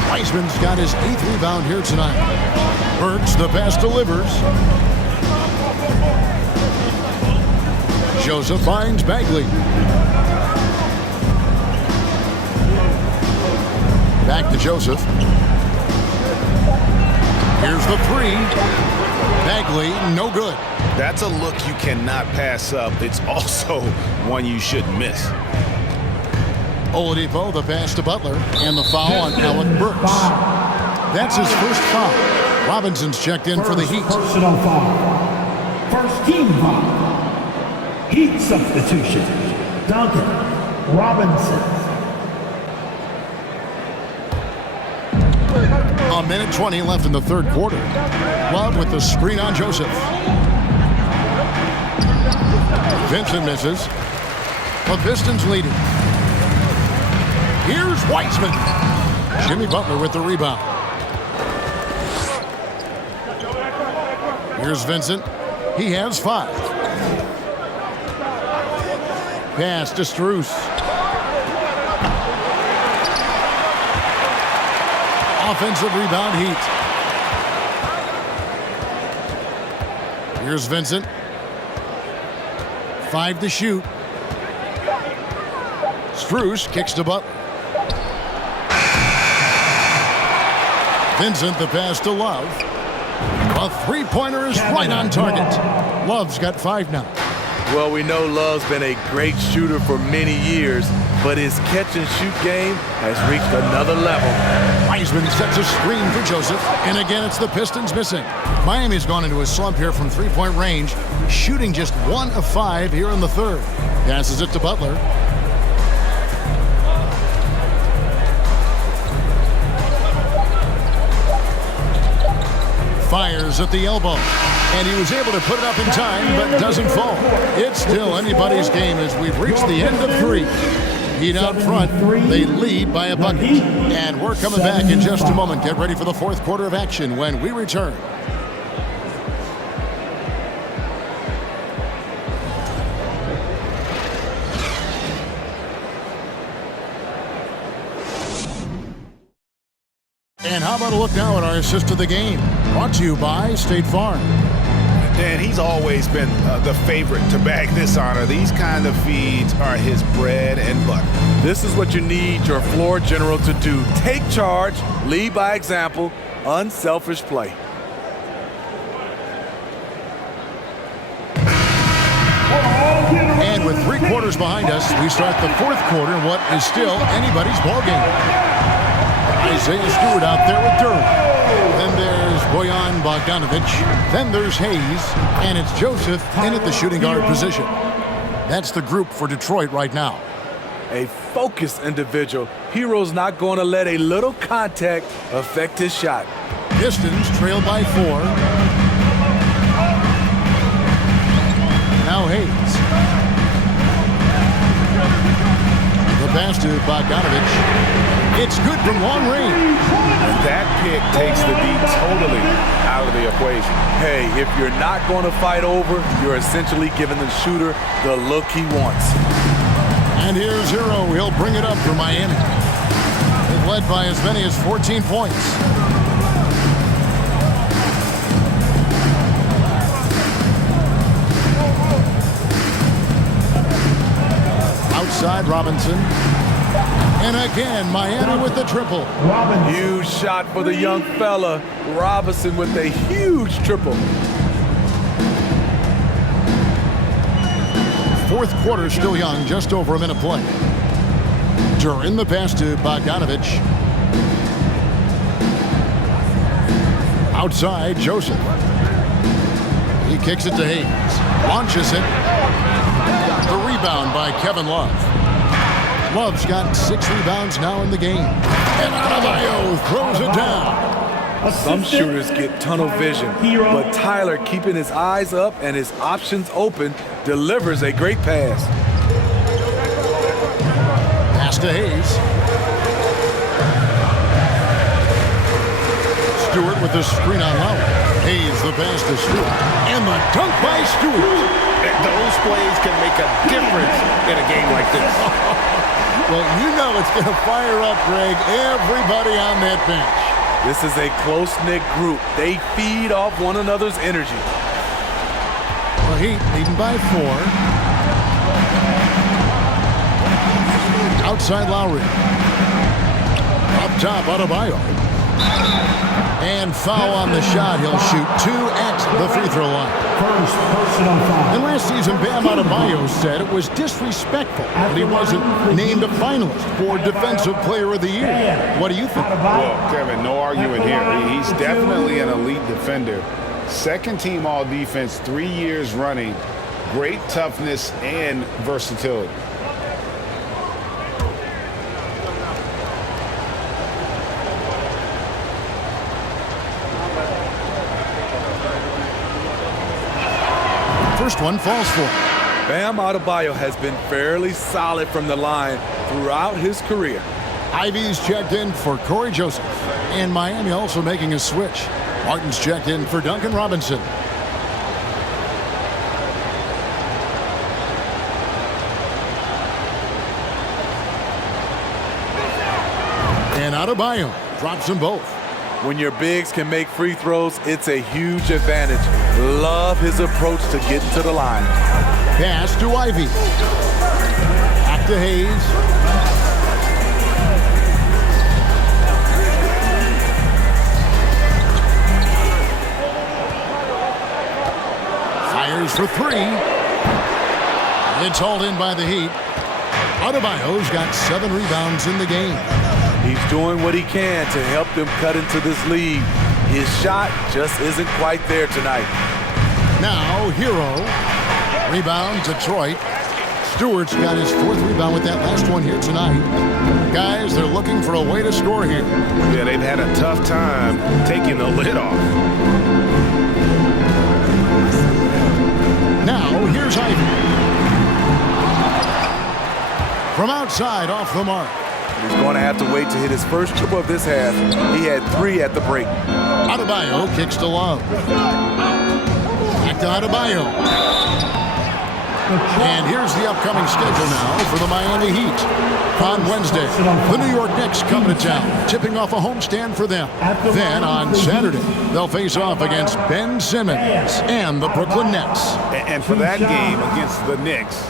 Wiseman's got his 8th rebound here tonight. Burks the pass delivers. Joseph finds Bagley. Back to Joseph. Here's the 3. Bagley, no good. That's a look you cannot pass up. It's also one you shouldn't miss. Oladipo, the pass to Butler, and the foul on Alec Burks. That's his first foul. Robinson's checked in for the Heat. Personal foul. First team foul. Heat substitution. Duncan Robinson. A minute 20 left in the third quarter. Love with the screen on Joseph. Vincent misses. The Pistons leading. Here's Wiseman. Jimmy Butler with the rebound. Here's Vincent. He has 5. Pass to Strus. Offensive rebound, Heat. Here's Vincent. 5 to shoot. Strus kicks to Butler. Vincent, the pass to Love. A three-pointer is right on target. Love's got 5 now. Well, we know Love's been a great shooter for many years, but his catch-and-shoot game has reached another level. Wiseman sets a screen for Joseph, and again it's the Pistons missing. Miami's gone into a slump here from three-point range, shooting just 1 of 5 here in the third. Passes it to Butler. Fires at the elbow, and he was able to put it up in time, but doesn't fall. It's still anybody's game as we've reached the end of 3. Heat out front, they lead by a bucket. And we're coming back in just a moment. Get ready for the fourth quarter of action when we return. And how about a look now at our assist of the game? Brought to you by State Farm. Dan, he's always been the favorite to bag this honor. These kind of feeds are his bread and butter. This is what you need your floor general to do. Take charge, lead by example, unselfish play. And with 3 quarters behind us, we start the fourth quarter in what is still anybody's ballgame. Isaiah Stewart out there with Durham. Then there's Bojan Bogdanovic. Then there's Hayes. And it's Joseph in at the shooting guard position. That's the group for Detroit right now. A focused individual. Hero's not going to let a little contact affect his shot. Pistons trail by 4. Now Hayes. The pass to Bogdanovic. It's good from long range. And that pick takes the D totally out of the equation. Hey, if you're not going to fight over, you're essentially giving the shooter the look he wants. And here's Hero. He'll bring it up for Miami. They've led by as many as 14 points. Outside Robinson. And again, Miami with the triple. Huge shot for the young fella. Robinson with a huge triple. Fourth quarter still young, just over a minute play. Durin the pass to Bogdanovic. Outside, Joseph. He kicks it to Hayes. Launches it. The rebound by Kevin Love. Love's got 6 rebounds now in the game. And Adebayo throws it down. Some shooters get tunnel vision, but Tyler, keeping his eyes up and his options open, delivers a great pass. Pass to Hayes. Stewart with the screen on Lowry. Hayes the pass to Stewart. And the dunk by Stewart. Those plays can make a difference in a game like this. Well, you know it's going to fire up, Greg, everybody on that bench. This is a close-knit group. They feed off one another's energy. Well, Heat leading by 4. Outside Lowry. Up top, Adebayo. And foul on the shot. He'll shoot 2 at the free throw line. First personal foul. And last season, Bam Adebayo said it was disrespectful that he wasn't named a finalist for Defensive Player of the Year. What do you think? Well, Kevin, no argument here. He's definitely an elite defender. Second team all defense 3 years running. Great toughness and versatility. First one falls for him. Bam Adebayo has been fairly solid from the line throughout his career. Ivy's checked in for Corey Joseph. And Miami also making a switch. Martin's checked in for Duncan Robinson. And Adebayo drops them both. When your bigs can make free throws, it's a huge advantage. Love his approach to getting to the line. Pass to Ivy. Back to Hayes. Fires for three. It's hauled in by the Heat. Adebayo's got 7 rebounds in the game. He's doing what he can to help them cut into this lead. His shot just isn't quite there tonight. Now, Hero. Rebound, Detroit. Stewart's got his 4th rebound with that last one here tonight. Guys, they're looking for a way to score here. Yeah, they've had a tough time taking the lid off. Now, here's Ivy. From outside, off the mark. He's going to have to wait to hit his first triple of this half. He had 3 at the break. Adebayo kicks to Love. Back to Adebayo. And here's the upcoming schedule now for the Miami Heat. On Wednesday, the New York Knicks come to town, tipping off a homestand for them. Then on Saturday, they'll face off against Ben Simmons and the Brooklyn Nets. And for that game against the Knicks,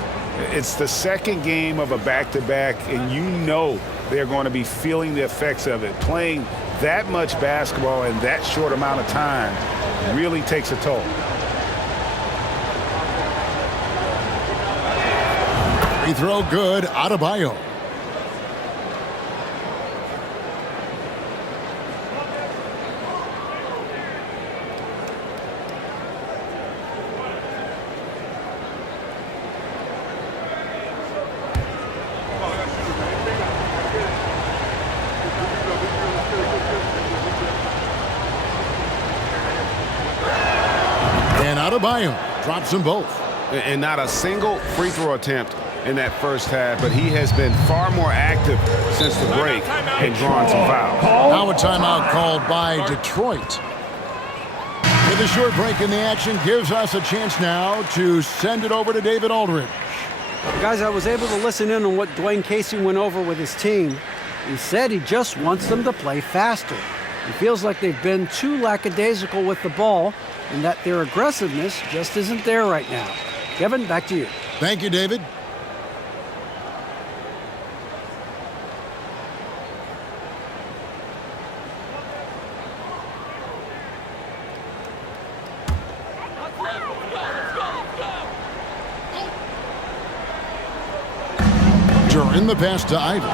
it's the second game of a back-to-back, and you know they're going to be feeling the effects of it. Playing that much basketball in that short amount of time really takes a toll. Free throw good, Adebayo. And Adebayo drops them both. And not a single free throw attempt in that first half, but he has been far more active since the break and drawn some fouls. Now a timeout called by Detroit. With a short break in the action gives us a chance now to send it over to David Aldridge. Guys, I was able to listen in on what Dwayne Casey went over with his team. He said he just wants them to play faster. He feels like they've been too lackadaisical with the ball and that their aggressiveness just isn't there right now. Kevin, back to you. Thank you, David. During the pass to Ivy.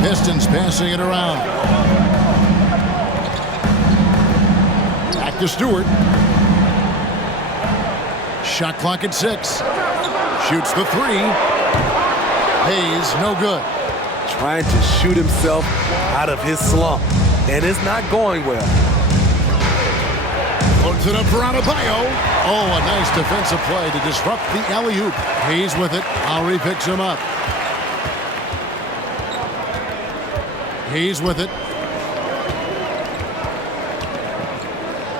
Pistons passing it around. Back to Stewart. Shot clock at 6. Shoots the 3. Hayes, no good. Trying to shoot himself out of his slump, and it's not going well. Puts it up for Adebayo. Oh, a nice defensive play to disrupt the alley-oop. Hayes with it. Lowry picks him up. Hayes with it.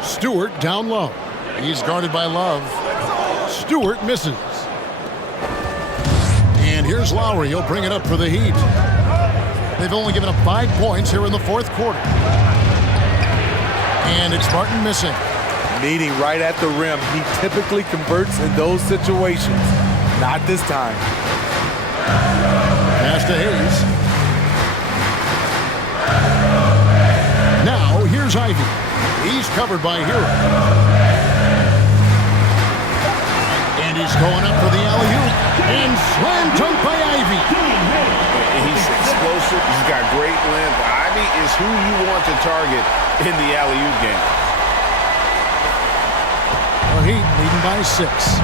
Stewart down low. He's guarded by Love. Stewart misses. And here's Lowry. He'll bring it up for the Heat. They've only given up 5 points here in the 4th quarter. And it's Martin missing. Meeting right at the rim. He typically converts in those situations. Not this time. Pass to Hayes. Now here's Ivy. He's covered by Hero. And he's going up for the alley-oop. And slam dunk by Ivy. He's explosive. He's got great length. Ivy is who you want to target in the alley-oop game. The Heat leading by 6.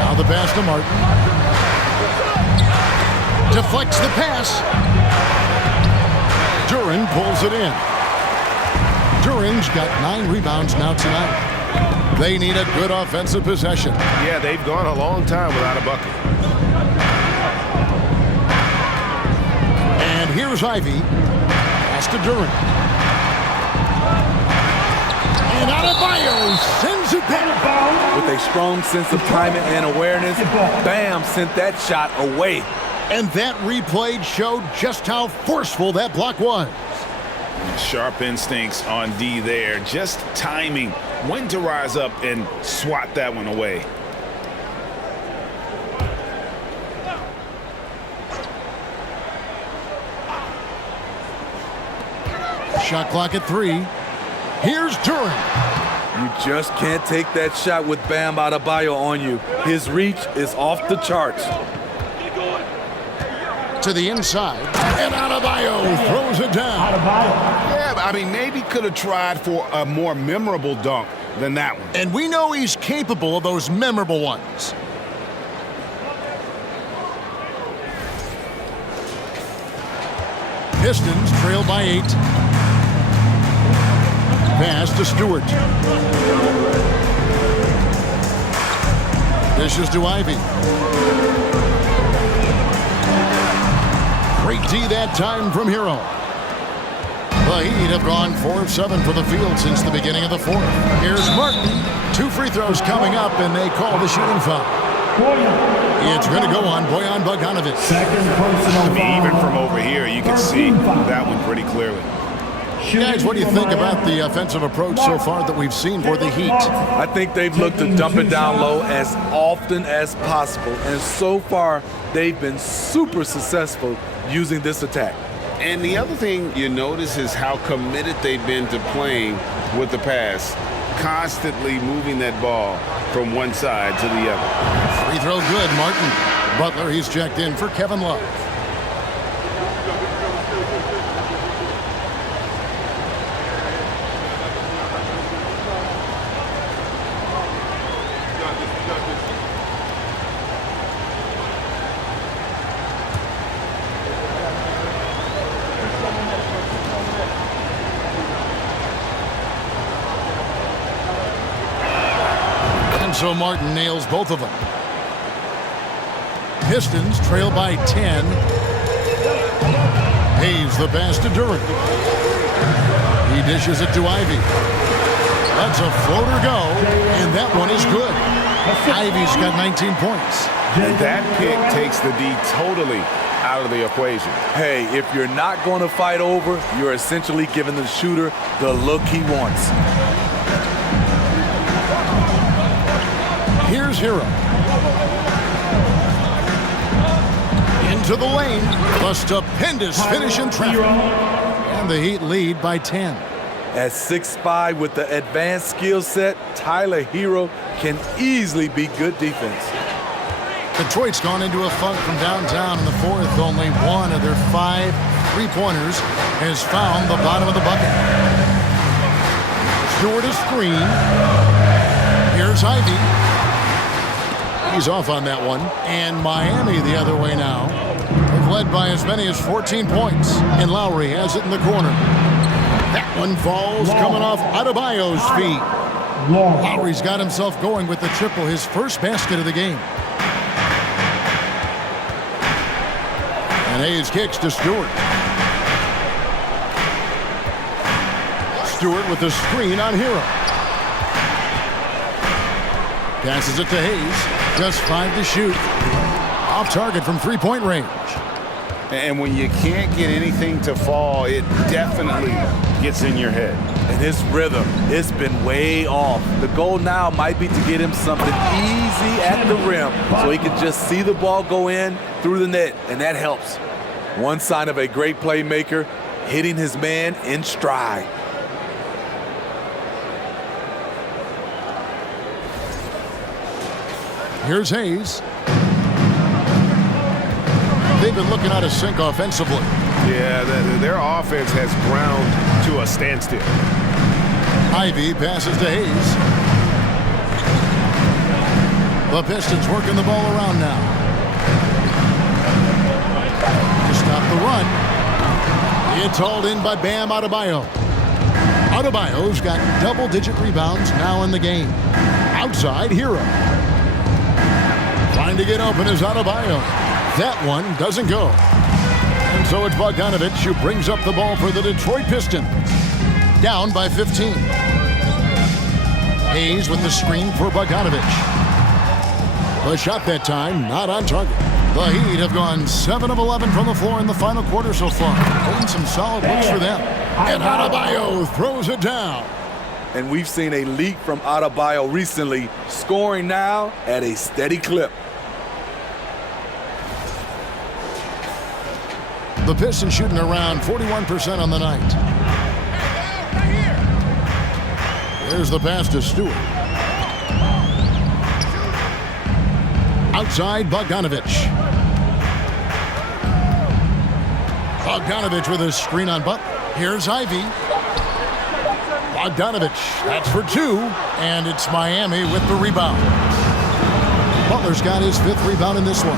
Now the pass to Martin. Deflects the pass. Duren pulls it in. Duren's got 9 rebounds now tonight. They need a good offensive possession. Yeah, they've gone a long time without a bucket. And here's Ivy. Pass to Duren. And Adebayo sends it back. With a strong sense of timing and awareness, Bam sent that shot away. And that replay showed just how forceful that block was. Sharp instincts on D there. Just timing when to rise up and swat that one away. Shot clock at 3. Here's Duran. You just can't take that shot with Bam Adebayo on you. His reach is off the charts. To the inside, and Adebayo throws it down. Yeah, I mean, maybe could have tried for a more memorable dunk than that one. And we know he's capable of those memorable ones. Pistons trail by 8. Pass to Stewart. Dishes to Ivy. Great D that time from Hero. The Heat have gone 4 of 7 for the field since the beginning of the fourth. Here's Martin. 2 free throws coming up, and they call the shooting foul. It's going to go on Bojan Bogdanovic. Second personal foul. Even from over here, you can see that one pretty clearly. Guys, what do you think about the offensive approach so far that we've seen for the Heat? I think they've looked to dump it down low as often as possible, and so far they've been super successful using this attack. And the other thing you notice is how committed they've been to playing with the pass, constantly moving that ball from one side to the other. Free throw good, Martin. Butler, he's checked in for Kevin Love. So Martin nails both of them. Pistons trail by 10. Hayes the pass to Duran. He dishes it to Ivy. That's a floater go, and that one is good. Ivy's got 19 points. That pick takes the D totally out of the equation. Hey, if you're not going to fight over, you're essentially giving the shooter the look he wants. Here's Hero. Into the lane. A stupendous finish in traffic. And the Heat lead by 10. At 6'5" with the advanced skill set, Tyler Hero can easily be good defense. Detroit's gone into a funk from downtown in the fourth. Only one of their 5 3-pointers has found the bottom of the bucket. Stewart a screen. Here's Ivy. He's off on that one. And Miami the other way now. They've led by as many as 14 points. And Lowry has it in the corner. That one falls coming off Adebayo's feet. Lowry's got himself going with the triple, his first basket of the game. And Hayes kicks to Stewart. Stewart with the screen on Hero. Passes it to Hayes. Just 5 to shoot. Off target from 3-point range. And when you can't get anything to fall, it definitely gets in your head. And his rhythm, it's been way off. The goal now might be to get him something easy at the rim so he can just see the ball go in through the net, and that helps. One sign of a great playmaker, hitting his man in stride. Here's Hayes. They've been looking out of sync offensively. Yeah, their offense has ground to a standstill. Ivy passes to Hayes. The Pistons working the ball around now. To stop the run. It's hauled in by Bam Adebayo. Adebayo's got double-digit rebounds now in the game. Outside, Hero. Trying to get open is Adebayo. That one doesn't go. And so it's Bogdanovic who brings up the ball for the Detroit Pistons. Down by 15. Hayes with the screen for Bogdanovic. The shot that time not on target. The Heat have gone 7 of 11 from the floor in the final quarter so far. Holding some solid looks for them. And Adebayo throws it down. And we've seen a leak from Adebayo recently, scoring now at a steady clip. The Pistons shooting around 41% on the night. There's the pass to Stewart. Outside, Bogdanovich. Bogdanovich with a screen on Butler. Here's Ivy. Bogdanovich, that's for 2, and it's Miami with the rebound. Butler's got his 5th rebound in this one.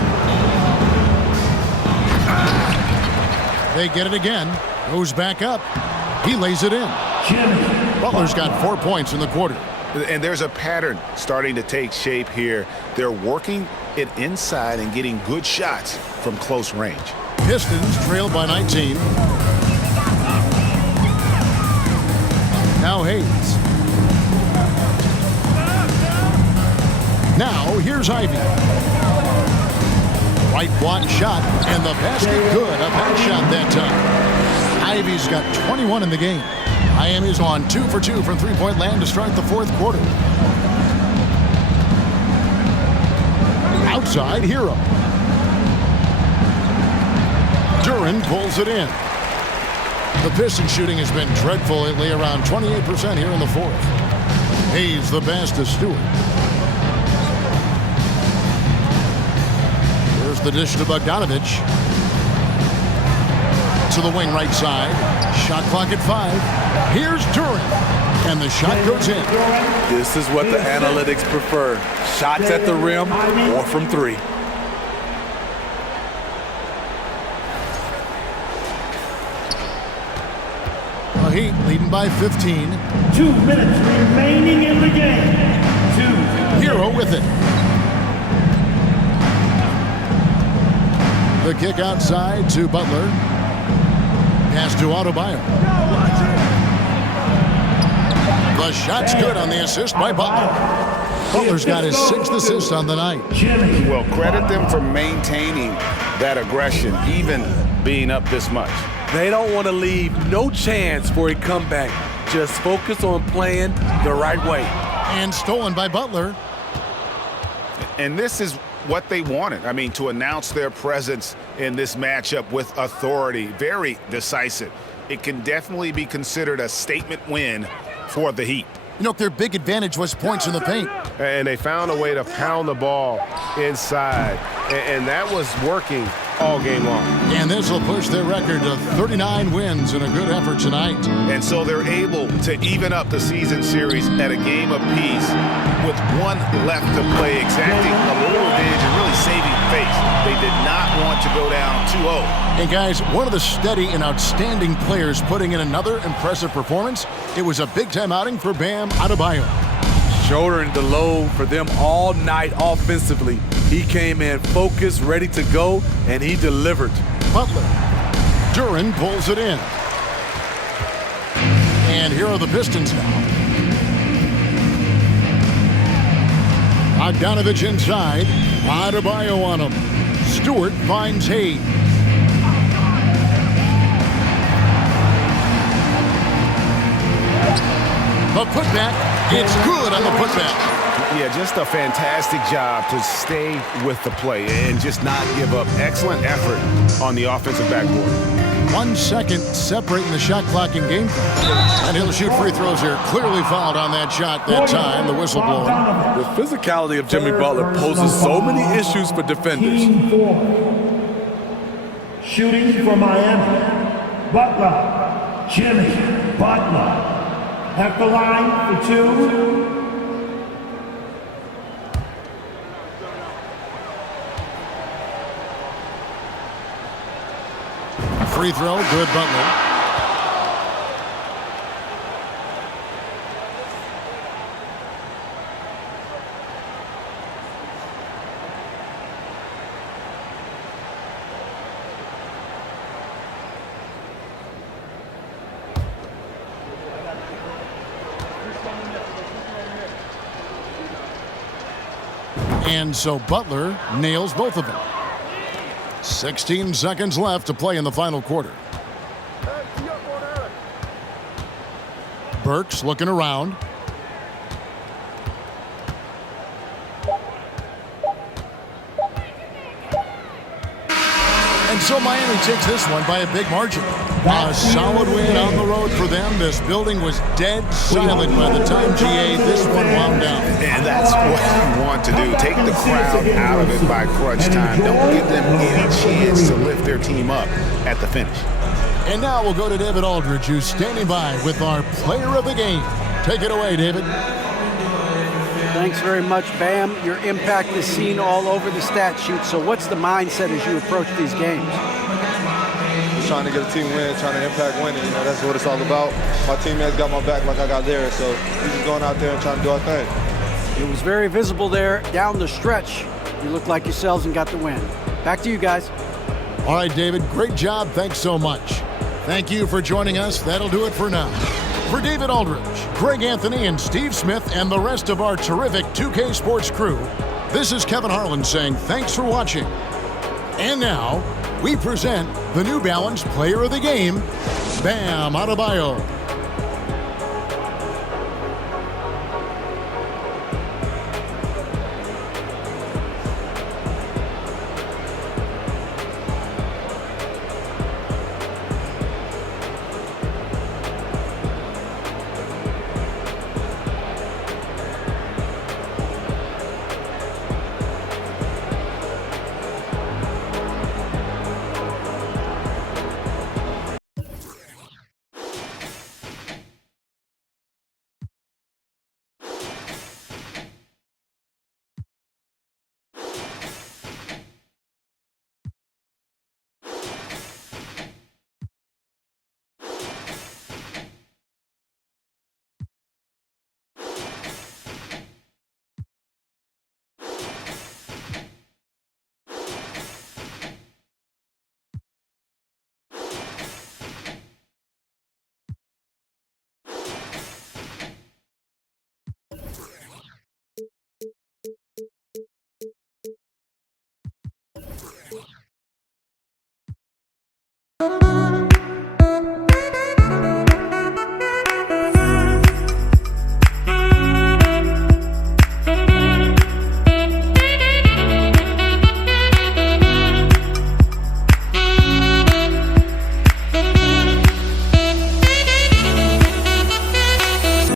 They get it again. Goes back up. He lays it in. Butler's got 4 points in the quarter. And there's a pattern starting to take shape here. They're working it inside and getting good shots from close range. Pistons trailed by 19. Now Hayes. Now here's Ivy. Right block shot, and the basket good. A back shot that time. Ivy's got 21 in the game. Miami's on 2 for 2 from three-point land to start the 4th quarter. Outside, Hero. Duran pulls it in. The Pistons shooting has been dreadful lately, around 28% here in the 4th. Hayes the pass to Stewart. Here's the dish to Bogdanovich. To the wing right side. Shot clock at 5. Here's Duran. And the shot goes in. This is what the analytics prefer. Shots at the rim or from 3. The Heat leading by 15. 2 minutes remaining in the game. 2. Hero with it. The kick outside to Butler. Pass to Adebayo. The shot's good on the assist by Butler. Butler's got his 6th assist on the night. Well, credit them for maintaining that aggression, even being up this much. They don't want to leave no chance for a comeback. Just focus on playing the right way. And stolen by Butler. And this is what they wanted. I mean, to announce their presence in this matchup with authority, very decisive. It can definitely be considered a statement win for the Heat. You know, their big advantage was points in the paint. And they found a way to pound the ball inside. And that was working all game long. And this will push their record to 39 wins in a good effort tonight. And so they're able to even up the season series at a game apiece with 1 left to play, exacting a little revenge and really saving face. They did not want to go down 2-0. And guys, one of the steady and outstanding players putting in another impressive performance. It was a big-time outing for Bam Adebayo. Shouldering the load for them all night offensively. He came in focused, ready to go, and he delivered. Butler. Duran pulls it in. And here are the Pistons now. Bogdanovich inside. Adebayo on him. Stewart finds Hayes. The putback. It's good on the putback. Yeah, just a fantastic job to stay with the play and just not give up. Excellent effort on the offensive backboard. 1 second separating the shot clock in game. And he'll shoot free throws here. Clearly fouled on that shot that time. The whistle blowing. The physicality of Jimmy Butler poses so many issues for defenders. Team 4. Shooting for Miami. Butler. Jimmy Butler. At the line for 2. Free throw, good Butler. And so Butler nails both of them. 16 seconds left to play in the final quarter. Burks looking around. And so Miami takes this one by a big margin. A solid win on the road for them. This building was dead silent by the time, GA, this one wound down. And that's what you want to do. Take the crowd out of it by crunch time. Don't give them any chance to lift their team up at the finish. And now we'll go to David Aldridge, who's standing by with our player of the game. Take it away, David. Thanks very much, Bam. Your impact is seen all over the stat sheet. So what's the mindset as you approach these games? Just trying to get a team win, trying to impact winning. You know, that's what it's all about. My teammates got my back like I got theirs. So we're just going out there and trying to do our thing. It was very visible there down the stretch. You looked like yourselves and got the win. Back to you guys. All right, David, great job. Thanks so much. Thank you for joining us. That'll do it for now. For David Aldridge, Greg Anthony, and Steve Smith, and the rest of our terrific 2K Sports crew, this is Kevin Harlan saying thanks for watching. And now, we present the New Balance Player of the Game, Bam Adebayo.